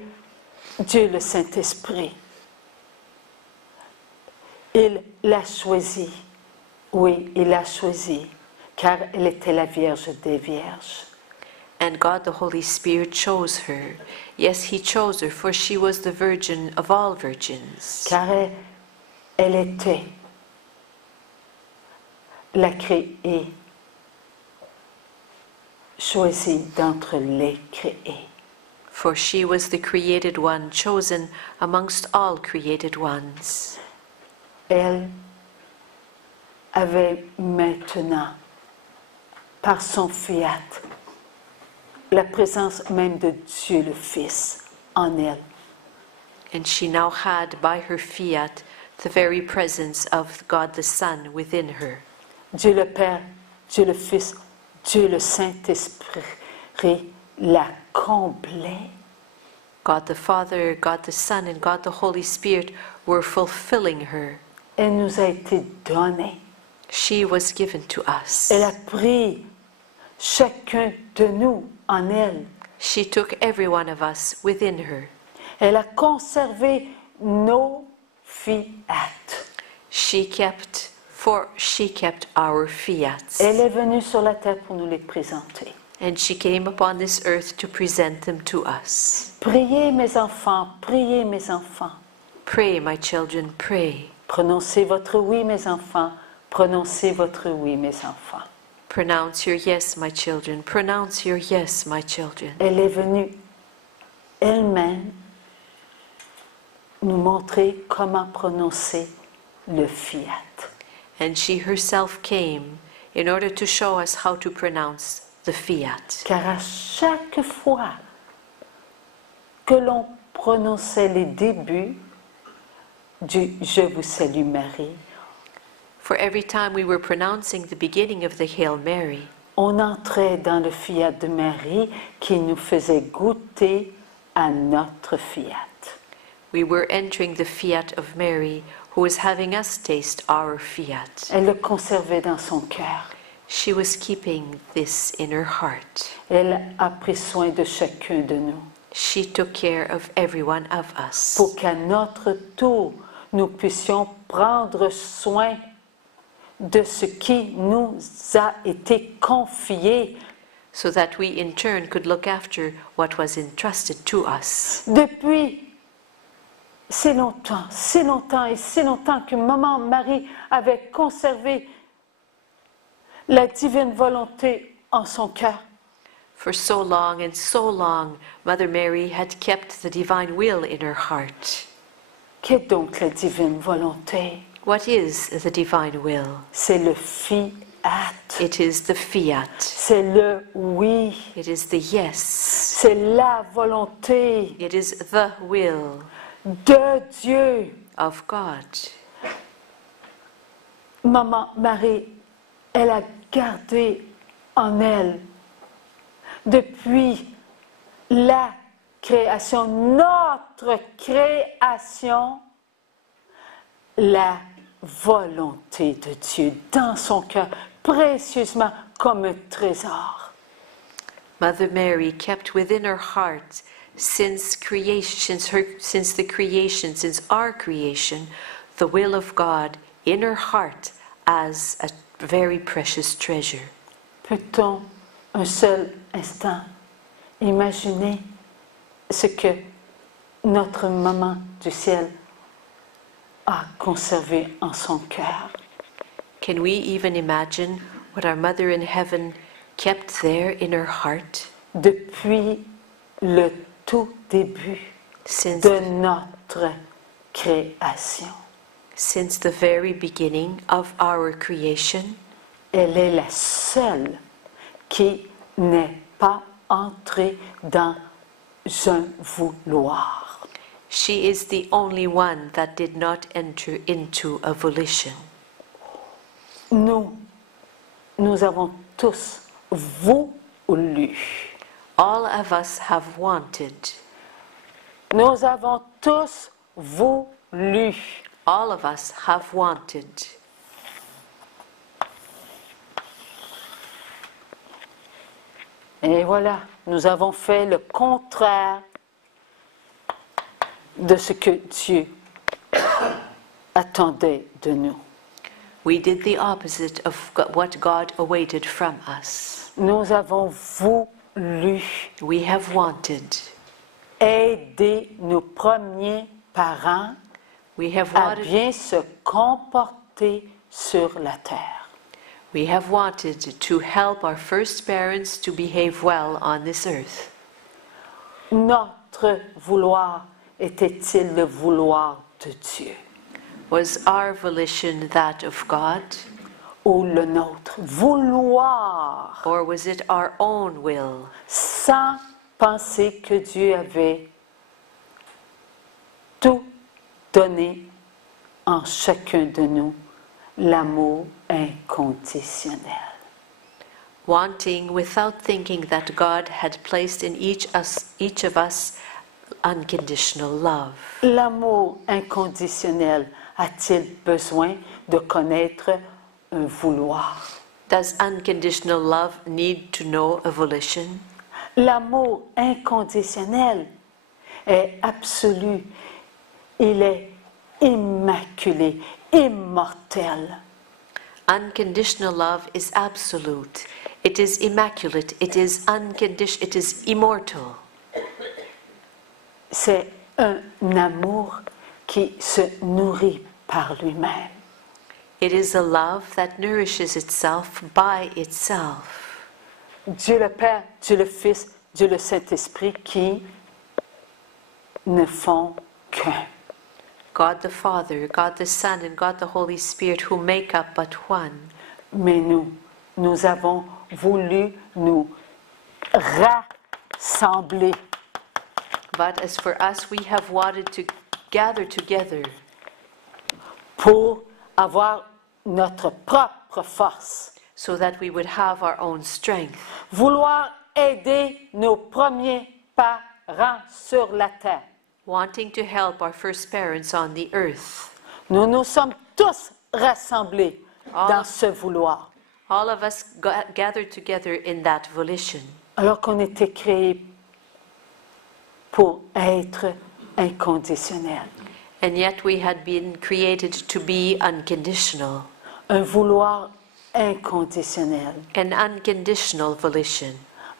Dieu le Saint-Esprit, il l'a choisie. Oui, il l'a choisie, car elle était la Vierge des Vierges. And God the Holy Spirit chose her. Yes, he chose her, for she was the virgin of all virgins. Car elle était la créée, choisie d'entre les créés. For she was the created one, chosen amongst all created ones. Elle avait maintenant, par son fiat, la présence même de Dieu le Fils en elle. And she now had, by her fiat, the very presence of God the Son within her. Dieu le Père, Dieu le Fils, Dieu le Saint-Esprit la comblait. God the Father, God the Son, and God the Holy Spirit were fulfilling her. Elle nous a été donnée. She was given to us. Elle a pris chacun de nous en elle. She took every one of us within her. Elle a conservé nos fiat. She kept our fiats. Elle est venue sur la terre pour nous les présenter. And she came upon this earth to present them to us. Priez mes enfants, priez mes enfants. Pray, my children, pray. Prononcez votre oui mes enfants, prononcez votre oui mes enfants. Pronounce your yes, my children. Pronounce your yes, my children. Elle est venue elle-même nous montrer comment prononcer le fiat. And she herself came in order to show us how to pronounce the fiat. Car à chaque fois que l'on prononçait les débuts du Je vous salue Marie, For every time we were pronouncing the beginning of the Hail Mary, on entrait dans le fiat de Marie qui nous faisait goûter à notre fiat. we were entering the fiat of Mary, who was having us taste our fiat. Elle le conservait dans son cœur. She was keeping this in her heart. Elle a pris soin de chacun de nous She took care of every one of us, pour qu'à notre tour, nous puissions prendre soin de ce qui nous a été confié so that we in turn could look after what was entrusted to us. depuis si longtemps et si longtemps que Maman Marie avait conservé la divine volonté en son cœur. For so long and so long, Mother Mary had kept the divine will in her heart. Qu'est donc la divine volonté? What is the divine will? C'est le fiat. It is the fiat. C'est le oui. It is the yes. C'est la volonté It is the will de Dieu. of God. Maman Marie, elle a gardé en elle, depuis la création, notre création, la volonté de Dieu dans son cœur, précieusement comme un trésor. Mother Mary kept within her heart since our creation, the will of God in her heart as a very precious treasure. Peut-on un seul instant imaginer ce que notre maman du ciel a conservé en son cœur? Can we even imagine what our Mother in Heaven kept there in her heart Depuis le tout début since de notre création. since the very beginning of our creation? Elle est la seule qui n'est pas entrée dans un vouloir. She is the only one that did not enter into a volition. Nous avons tous voulu. All of us have wanted. Nous avons tous voulu. All of us have wanted. Et voilà, nous avons fait le contraire de ce que Dieu attendait de nous. We did the opposite of what God awaited from us. Nous avons voulu We have wanted. aider nos premiers parents We have à wanted. bien se comporter sur la terre. We have wanted to help our first parents to behave well on this earth. Notre vouloir était-il le vouloir de Dieu Was our volition that of God, ou le nôtre? Vouloir or was it our own will, sans penser que Dieu avait tout donné en chacun de nous, l'amour inconditionnel. wanting without thinking that God had placed in each of us unconditional love? L'amour inconditionnel a-t-il besoin de connaître un vouloir? Does unconditional love need to know a volition? L'amour inconditionnel est absolu, il est immaculé, immortel. Unconditional love is absolute. It is immaculate. It is unconditional. It is immortal. C'est un amour qui se nourrit par lui-même. It is a love that nourishes itself by itself. Dieu le Père, Dieu le Fils, Dieu le Saint-Esprit qui ne font qu'un. God the Father, God the Son, and God the Holy Spirit who make up but one. Mais nous avons voulu nous rassembler But as for us, we have wanted to gather together pour avoir notre propre force. so that we would have our own strength. Vouloir aider nos premiers parents sur la terre. Wanting to help our first parents on the earth. Nous nous sommes tous rassemblés dans ce vouloir. All of us gathered together in that volition. Alors qu'on était créés pour être inconditionnels. And yet we had been created to be unconditional. Un vouloir inconditionnel. An unconditional volition.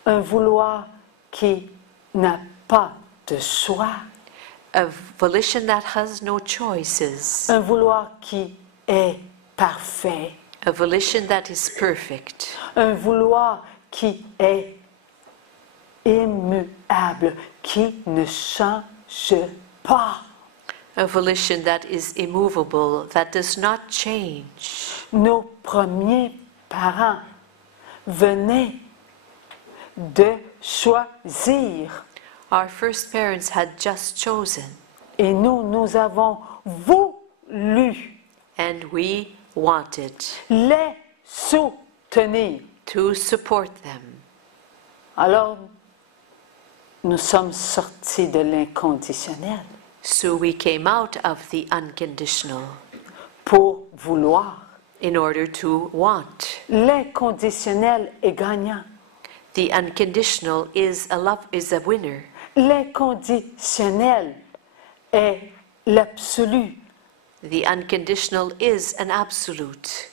Un vouloir qui n'a pas de choix. A volition that has no choices. Un vouloir qui est parfait. A volition that is perfect. Un vouloir qui est immuable, qui ne change pas. A volition that is immovable, that does not change. Nos premiers parents venaient de choisir Our first parents had just chosen, et nous avons voulu and we wanted les soutenir. to support them. Alors, nous sommes sortis de l'inconditionnel So we came out of the unconditional pour vouloir. in order to want. L'inconditionnel est gagnant. The unconditional is a winner. L'inconditionnel est l'absolu. The unconditional is an absolute.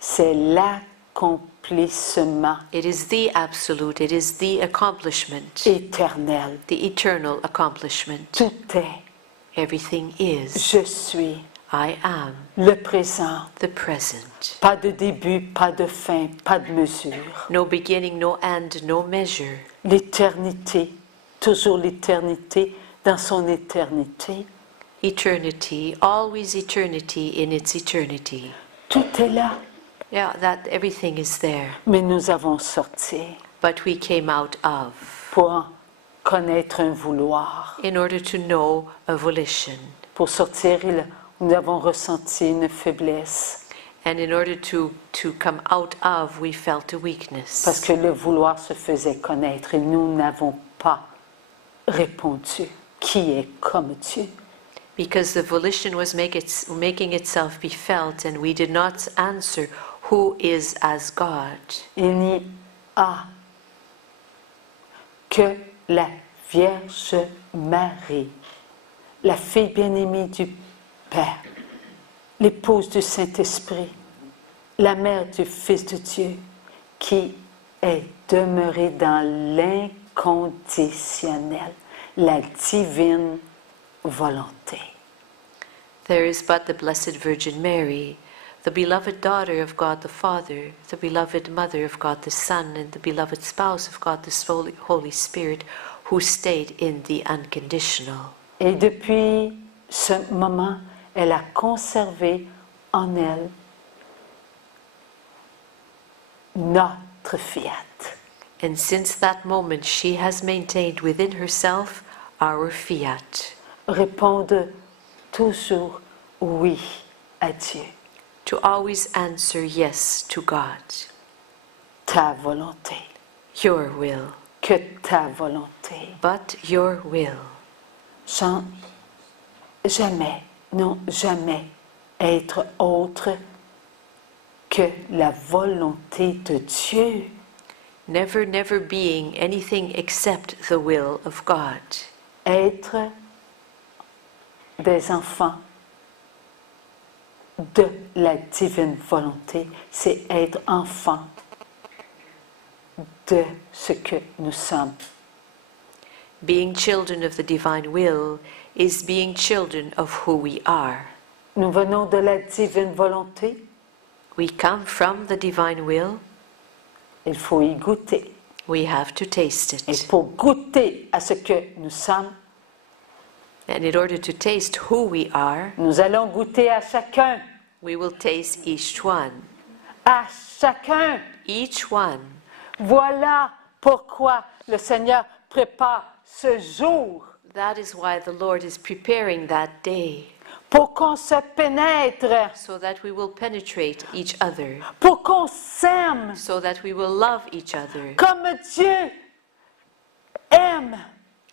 C'est l'accomplissement It is the absolute. It is the accomplishment. éternel. The eternal accomplishment. Tout est, Everything is. je suis, I am le présent. the present. Pas de début, pas de fin, pas de mesure. No beginning, no end, no measure. L'éternité, toujours l'éternité dans son éternité. Eternity, always eternity in its eternity. Tout est là, Yeah, that everything is there. mais nous avons sorti But we came out of pour connaître un vouloir. in order to know a volition. Pour sortir, nous avons ressenti une faiblesse And in order to come out of, we felt a weakness. parce que le vouloir se faisait connaître et nous n'avons pas répondu. Qui est comme Dieu? Because the volition was making itself be felt, and we did not answer who is as God. Il n'y a que la Vierge Marie, la fille bien-aimée du Père, l'épouse du Saint-Esprit, la mère du Fils de Dieu, qui est demeurée dans l'inconditionnel, la divine volonté. There is but the Blessed Virgin Mary, the beloved daughter of God the Father, the beloved mother of God the Son, and the beloved spouse of God the Holy Spirit, who stayed in the unconditional. Et depuis ce moment, elle a conservé en elle notre fiat. And since that moment, she has maintained within herself our fiat, Répondre toujours oui à Dieu. to always answer yes to God. Ta volonté, Your will, que ta volonté. but your will. Sans jamais, non jamais être autre que la volonté de Dieu. Never, never being anything except the will of God. Être des enfants de la divine volonté, c'est être enfant de ce que nous sommes. Being children of the divine will is being children of who we are. Nous venons de la divine volonté, We come from the divine will. il faut y goûter. We have to taste Et it. pour goûter à ce que nous sommes, And in order to taste who we are, nous allons goûter à chacun, we will taste each one. à chacun. Each one. Voilà pourquoi le Seigneur prépare ce jour, That is why the Lord is preparing that day, pour qu'on se pénètre, so that we will penetrate each other, pour qu'on s'aime so that we will love each other comme Dieu aime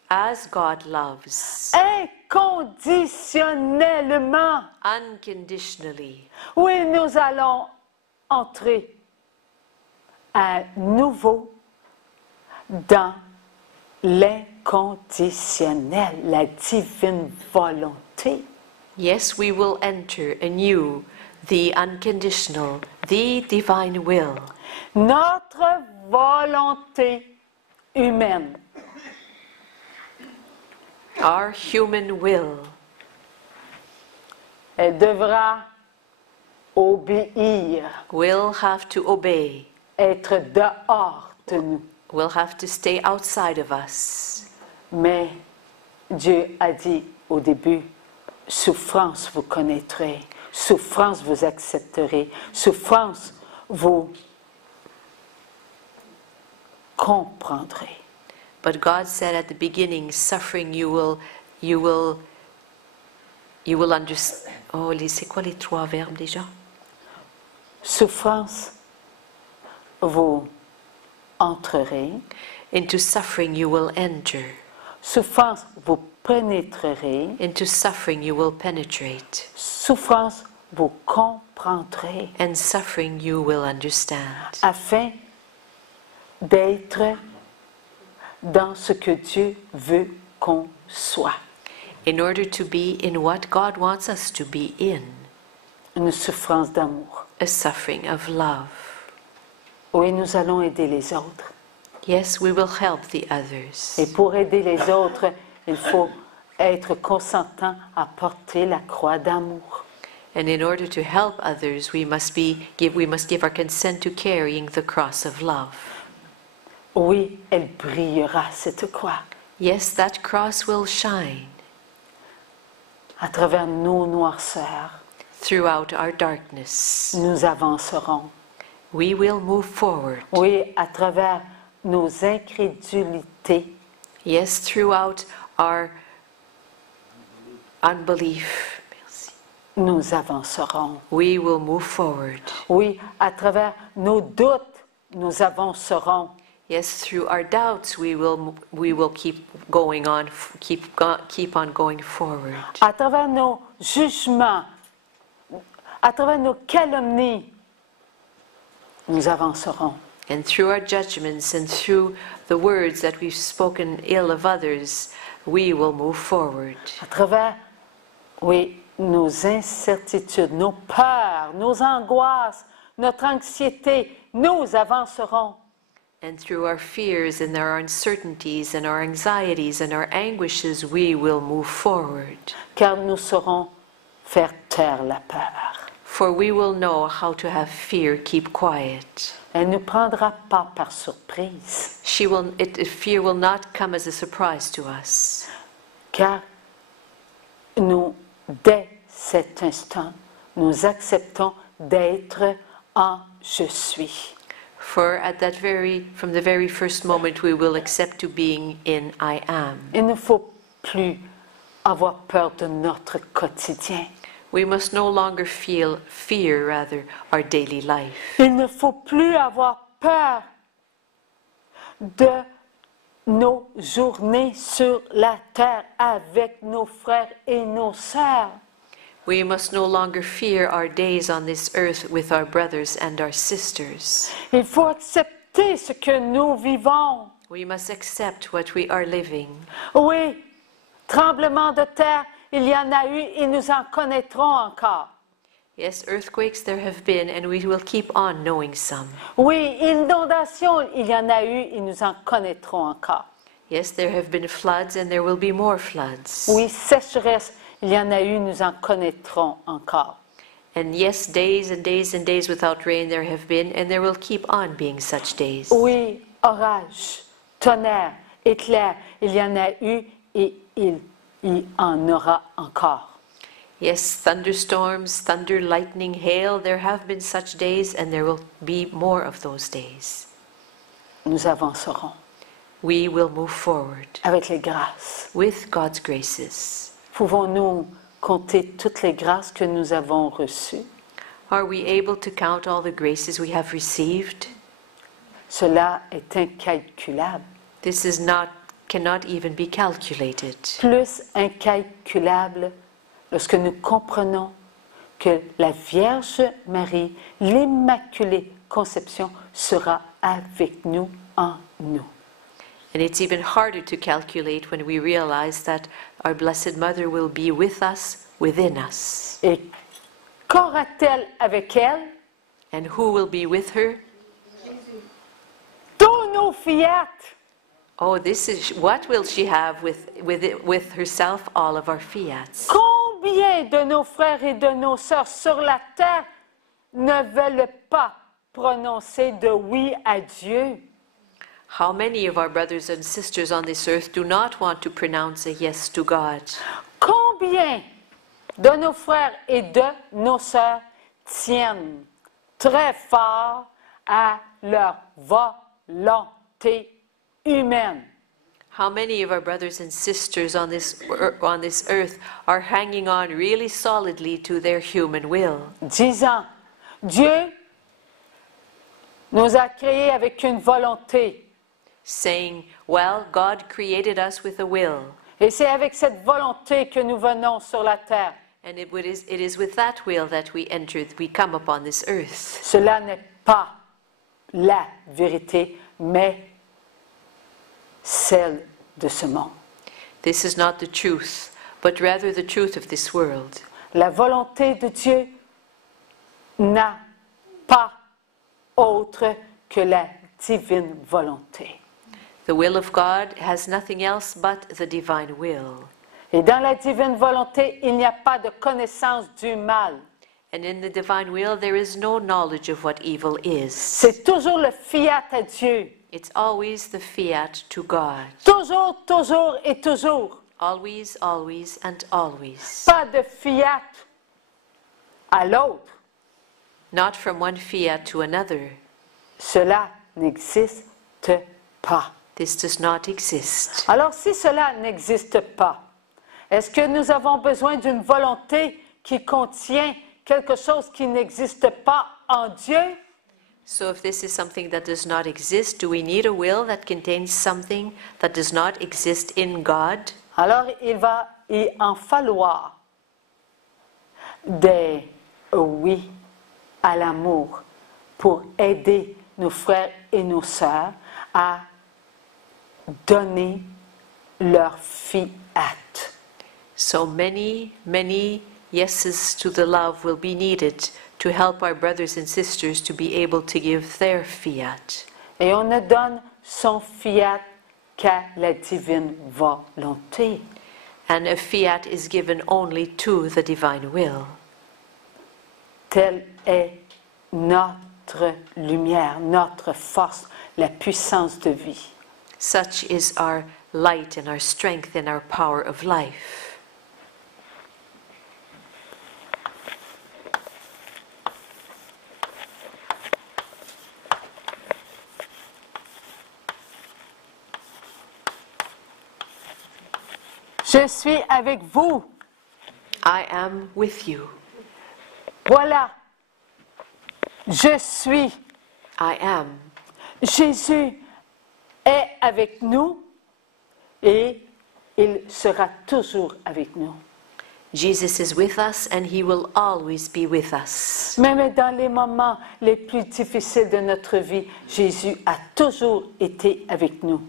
as God loves, inconditionnellement. unconditionally. Oui, nous allons entrer à nouveau dans l'inconditionnel, la divine volonté. Yes, we will enter anew the unconditional, the divine will. Notre volonté humaine Our human will, elle devra obéir, will have to obey, être dehors de nous. will have to stay outside of us. Mais Dieu a dit au début, souffrance vous connaîtrez, souffrance vous accepterez, souffrance vous comprendrez. But God said at the beginning, suffering you will understand. Oh, c'est quoi les trois verbes déjà? Souffrance vous entrerez, Into suffering you will enter. souffrance vous pénétrerez, Into suffering you will penetrate. souffrance vous comprendrez, And suffering you will understand. afin d'être dans ce que Dieu veut qu'on soit. In order to be in what God wants us to be in, Une souffrance d'amour. a suffering of love. Oui, nous allons aider les autres. Yes, we will help the others. Et pour aider les autres, il faut être consentant à porter la croix d'amour. And in order to help others, we must give our consent to carrying the cross of love. Oui, elle brillera, cette croix, Yes, that cross will shine à travers nos noirceurs. throughout our darkness. Nous avancerons. We will move forward. Oui, à travers nos incrédulités. Yes, throughout our unbelief. Merci. Nous avancerons. We will move forward. Oui, à travers nos doutes, nous avancerons. Yes, through our doubts, we will keep going on, keep on going forward. À travers nos jugements, à travers nos calomnies, nous avancerons. And through our judgments and through the words that we've spoken ill of others, we will move forward. À travers, oui, nos incertitudes, nos peurs, nos angoisses, notre anxiété, nous avancerons. And through our fears and our uncertainties and our anxieties and our anguishes, we will move forward. Car nous saurons faire taire la peur. For we will know how to have fear keep quiet. Elle ne nous prendra pas par surprise. Fear will not come as a surprise to us. Car nous, dès cet instant, nous acceptons d'être en je suis. For from the very first moment, we will accept to being in I am. Il ne faut plus avoir peur de notre quotidien. We must no longer fear our daily life. Il ne faut plus avoir peur de nos journées sur la terre avec nos frères et nos sœurs. We must no longer fear our days on this earth with our brothers and our sisters. Il faut accepter ce que nous vivons. We must accept what we are living. Oui, tremblement de terre, il y en a eu et nous en connaîtrons encore. Yes, earthquakes there have been, and we will keep on knowing some. Oui, inondations, il y en a eu et nous en connaîtrons encore. Yes, there have been floods, and there will be more floods. Oui, sécheresse, il y en a eu, nous en connaîtrons encore. And yes, days and days and days without rain there have been, and there will keep on being such days. Oui, orage, tonnerre, éclair, il y en a eu et il y en aura encore. Yes, thunderstorms, thunder, lightning, hail, there have been such days, and there will be more of those days. Nous avancerons. We will move forward. Avec les grâces. With God's graces. Pouvons-nous compter toutes les grâces que nous avons reçues? Are we able to count all the graces we have received? Cela est incalculable. This cannot even be calculated. Plus incalculable lorsque nous comprenons que la Vierge Marie, l'Immaculée Conception, sera avec nous, en nous. And it's even harder to calculate when we realize that our Blessed Mother will be with us, within us. Et qu'aura-t-elle avec elle? And who will be with her? Tous nos fillettes. Oh, what will she have with herself? All of our fiats. Combien de nos frères et de nos sœurs sur la terre ne veulent pas prononcer de oui à Dieu? How many of our brothers and sisters on this earth do not want to pronounce a yes to God? Combien de nos frères et de nos sœurs tiennent très fort à leur volonté humaine? How many of our brothers and sisters on this earth are hanging on really solidly to their human will? Disant, Dieu nous a créés avec une volonté. Saying, well, God created us with a will. Et c'est avec cette volonté que nous venons sur la terre. And it is with that will that we come upon this earth. Cela n'est pas la vérité, mais celle de ce monde. This is not the truth, but rather the truth of this world. La volonté de Dieu n'a pas autre que la divine volonté. The will of God has nothing else but the divine will. Et dans la divine volonté, il n'y a pas de connaissance du mal. And in the divine will, there is no knowledge of what evil is. C'est toujours le fiat à Dieu. It's always the fiat to God. Toujours, toujours et toujours. Always, always, and always. Pas de fiat à l'autre. Not from one fiat to another. Cela n'existe pas. This does not exist. Alors si cela n'existe pas, est-ce que nous avons besoin d'une volonté qui contient quelque chose qui n'existe pas en Dieu? So if this is something that does not exist, do we need a will that contains something that does not exist in God? Alors il va y en falloir des oui à l'amour pour aider nos frères et nos sœurs à donner leur fiat. So many, many yeses to the love will be needed to help our brothers and sisters to be able to give their fiat. Et on ne donne son fiat qu'à la divine volonté. And a fiat is given only to the divine will. Telle est notre lumière, notre force, la puissance de vie. Such is our light and our strength and our power of life. Je suis avec vous. I am with you. Voilà. Je suis. I am. Jésus est avec nous et il sera toujours avec nous. Jesus is with us and he will always be with us. Même dans les moments les plus difficiles de notre vie, Jésus a toujours été avec nous.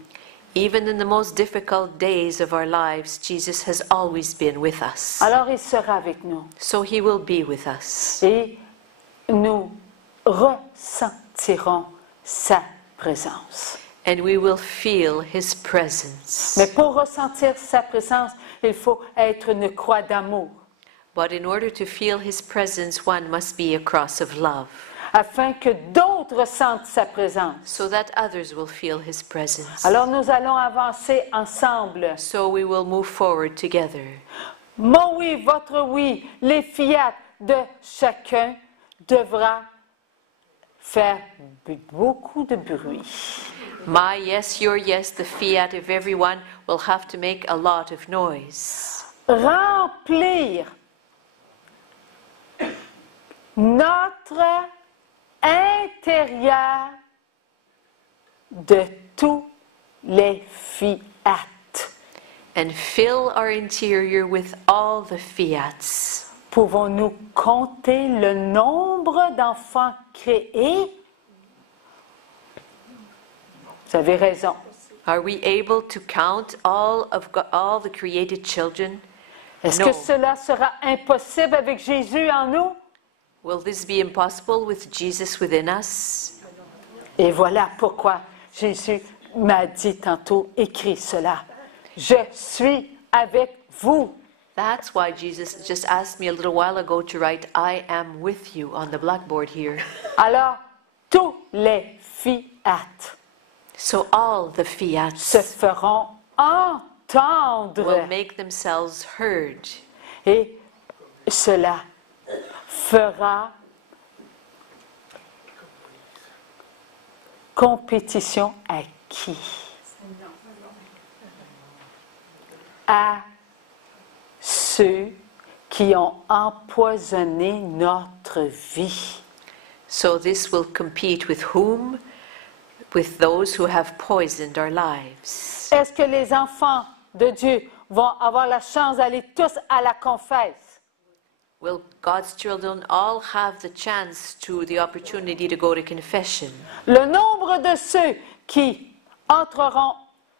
Even in the most difficult days of our lives, Jesus has always been with us. Alors il sera avec nous So he will be with us. et nous ressentirons sa présence. And we will feel his presence. Mais pour ressentir sa présence, il faut être une croix d'amour, But in order to feel his presence, one must be a cross of love, afin que d'autres ressentent sa présence. so that others will feel his presence. Alors nous allons avancer ensemble. So we will move forward together. Mon oui, votre oui, les fiat de chacun devra faire beaucoup de bruit. My yes, your yes, the fiat of everyone will have to make a lot of noise. Remplir notre intérieur de tous les fiat. And fill our interior with all the fiats. Pouvons-nous compter le nombre d'enfants créés? Vous avez raison. Are we able to count all the created children? Est-ce No. que cela sera impossible avec Jésus en nous? Will this be impossible with Jesus within us? Et voilà pourquoi Jésus m'a dit tantôt, écris cela. Je suis avec vous. That's why Jesus just asked me a little while ago to write, I am with you on the blackboard here. Alors, tous les fiat So all the se fiats feront entendre. will make themselves heard. Et cela fera compétition à qui? À ceux qui ont empoisonné notre vie. So this will compete with whom? With those who have poisoned our lives. Est-ce que les enfants de Dieu vont avoir la chance d'aller tous à la confesse? Will God's children all have the chance to the opportunity to go to confession? Le nombre de ceux qui entreront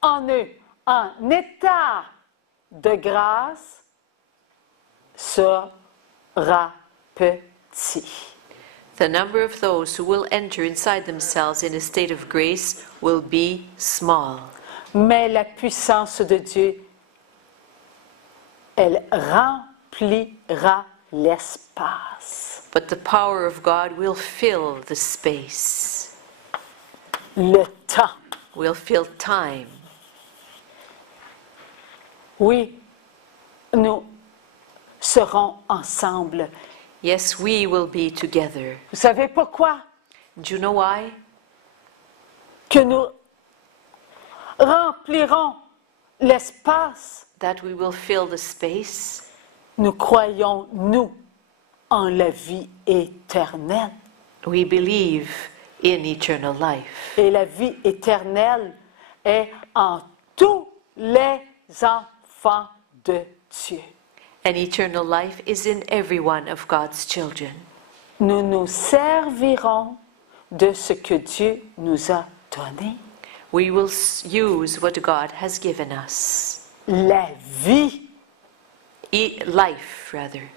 en eux en état de grâce sera petit. The number of those who will enter inside themselves in a state of grace will be small. Mais la puissance de Dieu, elle remplira l'espace. But the power of God will fill the space, Le temps. will fill time. Oui, nous serons ensemble. Yes, we will be together. Vous savez pourquoi? Do you know why? Que nous remplirons l'espace. That we will fill the space. Nous croyons, nous, en la vie éternelle. We believe in eternal life. Et la vie éternelle est en tous les enfants de Dieu. And eternal life is in every one of God's children. Nous nous servirons de ce que Dieu nous a donné. We will use what God has given us. La vie. Life, rather.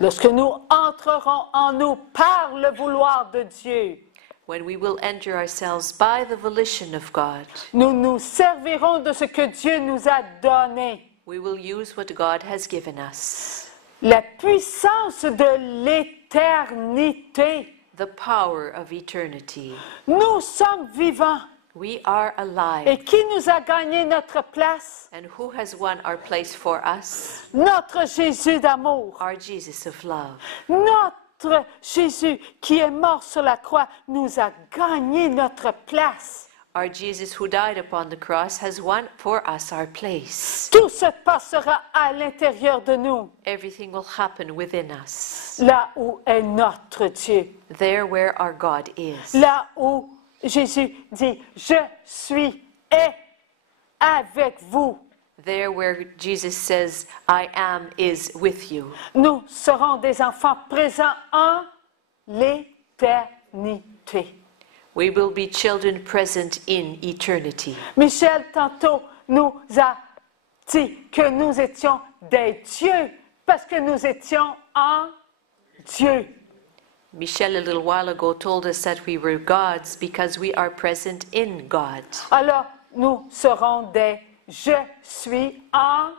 Lorsque nous entrerons en nous par le vouloir de Dieu, When we will enter ourselves by the volition of God, nous nous servirons de ce que Dieu nous a donné. we will use what God has given us. La puissance de l'éternité. The power of eternity. Nous sommes vivants. We are Et alive. qui nous a gagné notre place? And who has won our place for us? Notre Jésus d'amour. Our Jesus of love. Notre Jésus qui est mort sur la croix nous a gagné notre place. Our Jesus who died upon the cross has won for us our place. Tout se passera à l'intérieur de nous, Everything will happen within us. là où est notre Dieu. There where our God is. Là où Jésus dit, je suis et avec vous. There where Jesus says, I am is with you. Nous serons des enfants présents en l'éternité. We will be children present in eternity. Michel, tantôt, nous a dit que nous étions des dieux parce que nous étions en Dieu. Michelle, a little while ago, told us that we were gods because we are present in God. Alors, nous serons des je suis en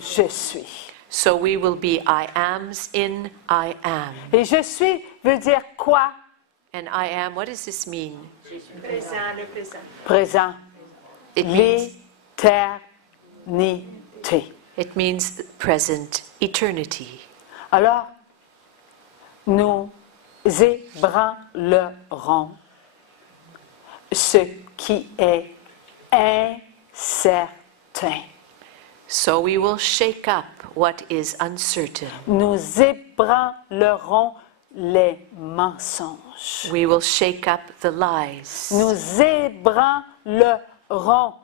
je suis. So we will be I ams in I am. Et je suis veut dire quoi? And I am, what does this mean? Présent, le présent. Présent. It means, L'éternité. it means present eternity. Alors, nous ébranlerons ce qui est incertain. So we will shake up what is uncertain. Nous ébranlerons les mensonges. We will shake up the lies. Nous ébranlerons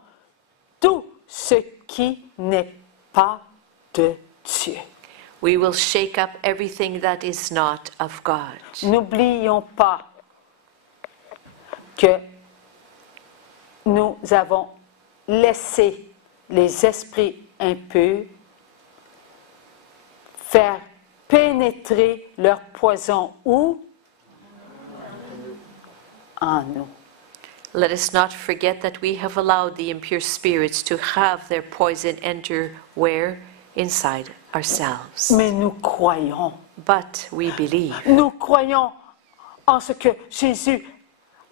tout ce qui n'est pas de Dieu. We will shake up everything that is not of God. N'oublions pas que nous avons laissé les esprits impurs faire pénétrer leur poison où? En nous. Let us not forget that we have allowed the impure spirits to have their poison enter where? Inside ourselves. Mais nous croyons. But we believe. Nous croyons en ce que Jésus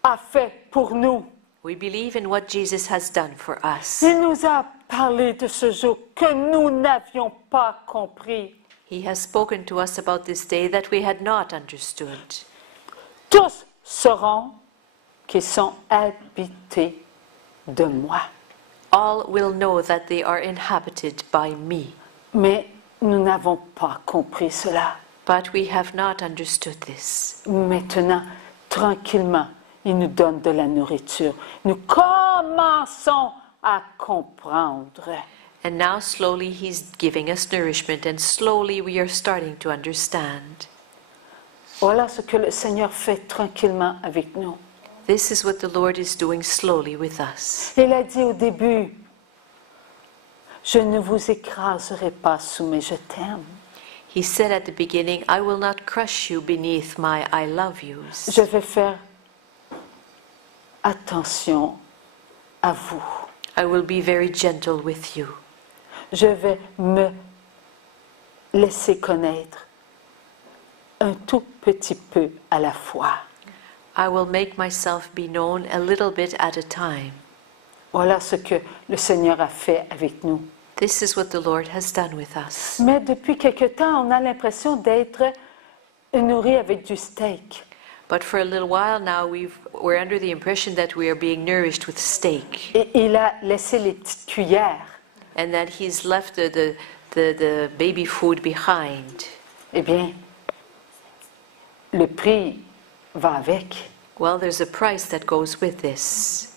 a fait pour nous. We believe in what Jesus has done for us. Il nous a parlé de ce jour que nous n'avions pas compris. He has spoken to us about this day that we had not understood. Tous sauront qu'ils sont habités de moi. All will know that they are inhabited by me. Mais nous n'avons pas compris cela. But we have not understood this. Maintenant, tranquillement, il nous donne de la nourriture. Nous commençons à comprendre. And now slowly he's giving us nourishment and slowly we are starting to understand. Voilà ce que le Seigneur fait tranquillement avec nous. This is what the Lord is doing slowly with us. Il a dit au début, je ne vous écraserai pas sous mes je t'aime. He said at the beginning, I will not crush you beneath my I love yous. Je vais faire attention à vous. I will be very gentle with you. Je vais me laisser connaître un tout petit peu à la fois. I will make myself be known a little bit at a time. Voilà ce que le Seigneur a fait avec nous. This is what the Lord has done with us. Mais depuis quelque temps, on a l'impression d'être nourri avec du steak. But for a little while now, we're under the impression that we are being nourished with steak. Et il a laissé les petites cuillères. And that he's left the baby food behind. Eh bien, le prix va avec. Well, there's a price that goes with this.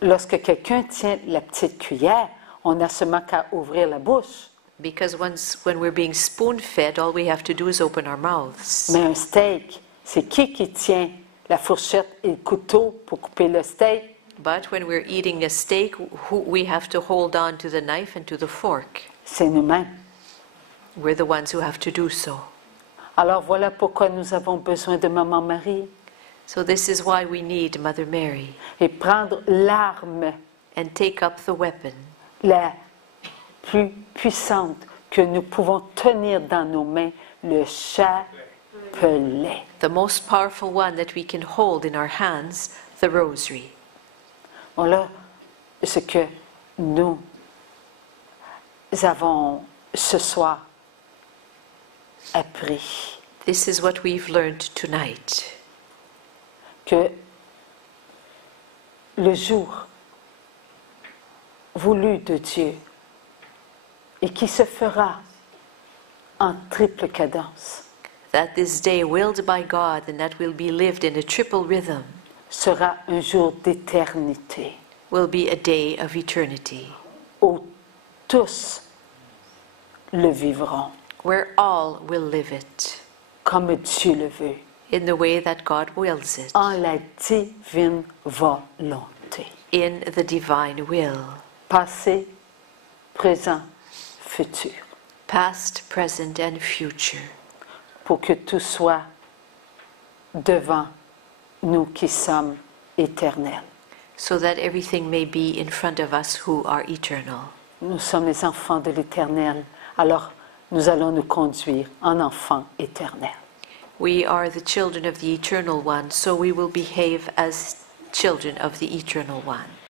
Lorsque quelqu'un tient la petite cuillère, on n'a seulement qu'à ouvrir la bouche. Because when we're being spoon-fed, all we have to do is open our mouths. Mais un steak, c'est qui tient la fourchette et le couteau pour couper le steak. But when we're eating a steak, we have to hold on to the knife and to the fork. C'est nous-mêmes. We're the ones who have to do so. Alors voilà pourquoi nous avons besoin de Maman Marie So this is why we need Mother Mary et prendre l'arme and take up the weapon, la plus puissante que nous pouvons tenir dans nos mains, le chapelet. the most powerful one that we can hold in our hands, the rosary. Voilà ce que nous avons ce soir appris. This is what we've learned tonight. Que le jour voulu de Dieu et qui se fera en triple cadence That this day willed by God and that will be lived in a triple rhythm sera un jour d'éternité will be a day of eternity, où tous le vivront where all will live it comme Dieu le veut, in the way that God wills it, en la divine volonté. in the divine will, Passé, présent, futur, past, present, and future, pour que tout soit devant nous qui sommes éternels. so that everything may be in front of us who are eternal. Nous sommes les enfants de l'Éternel, alors nous allons nous conduire en enfants éternels. We are the children of the Eternal One, so we will behave as children of the Eternal One.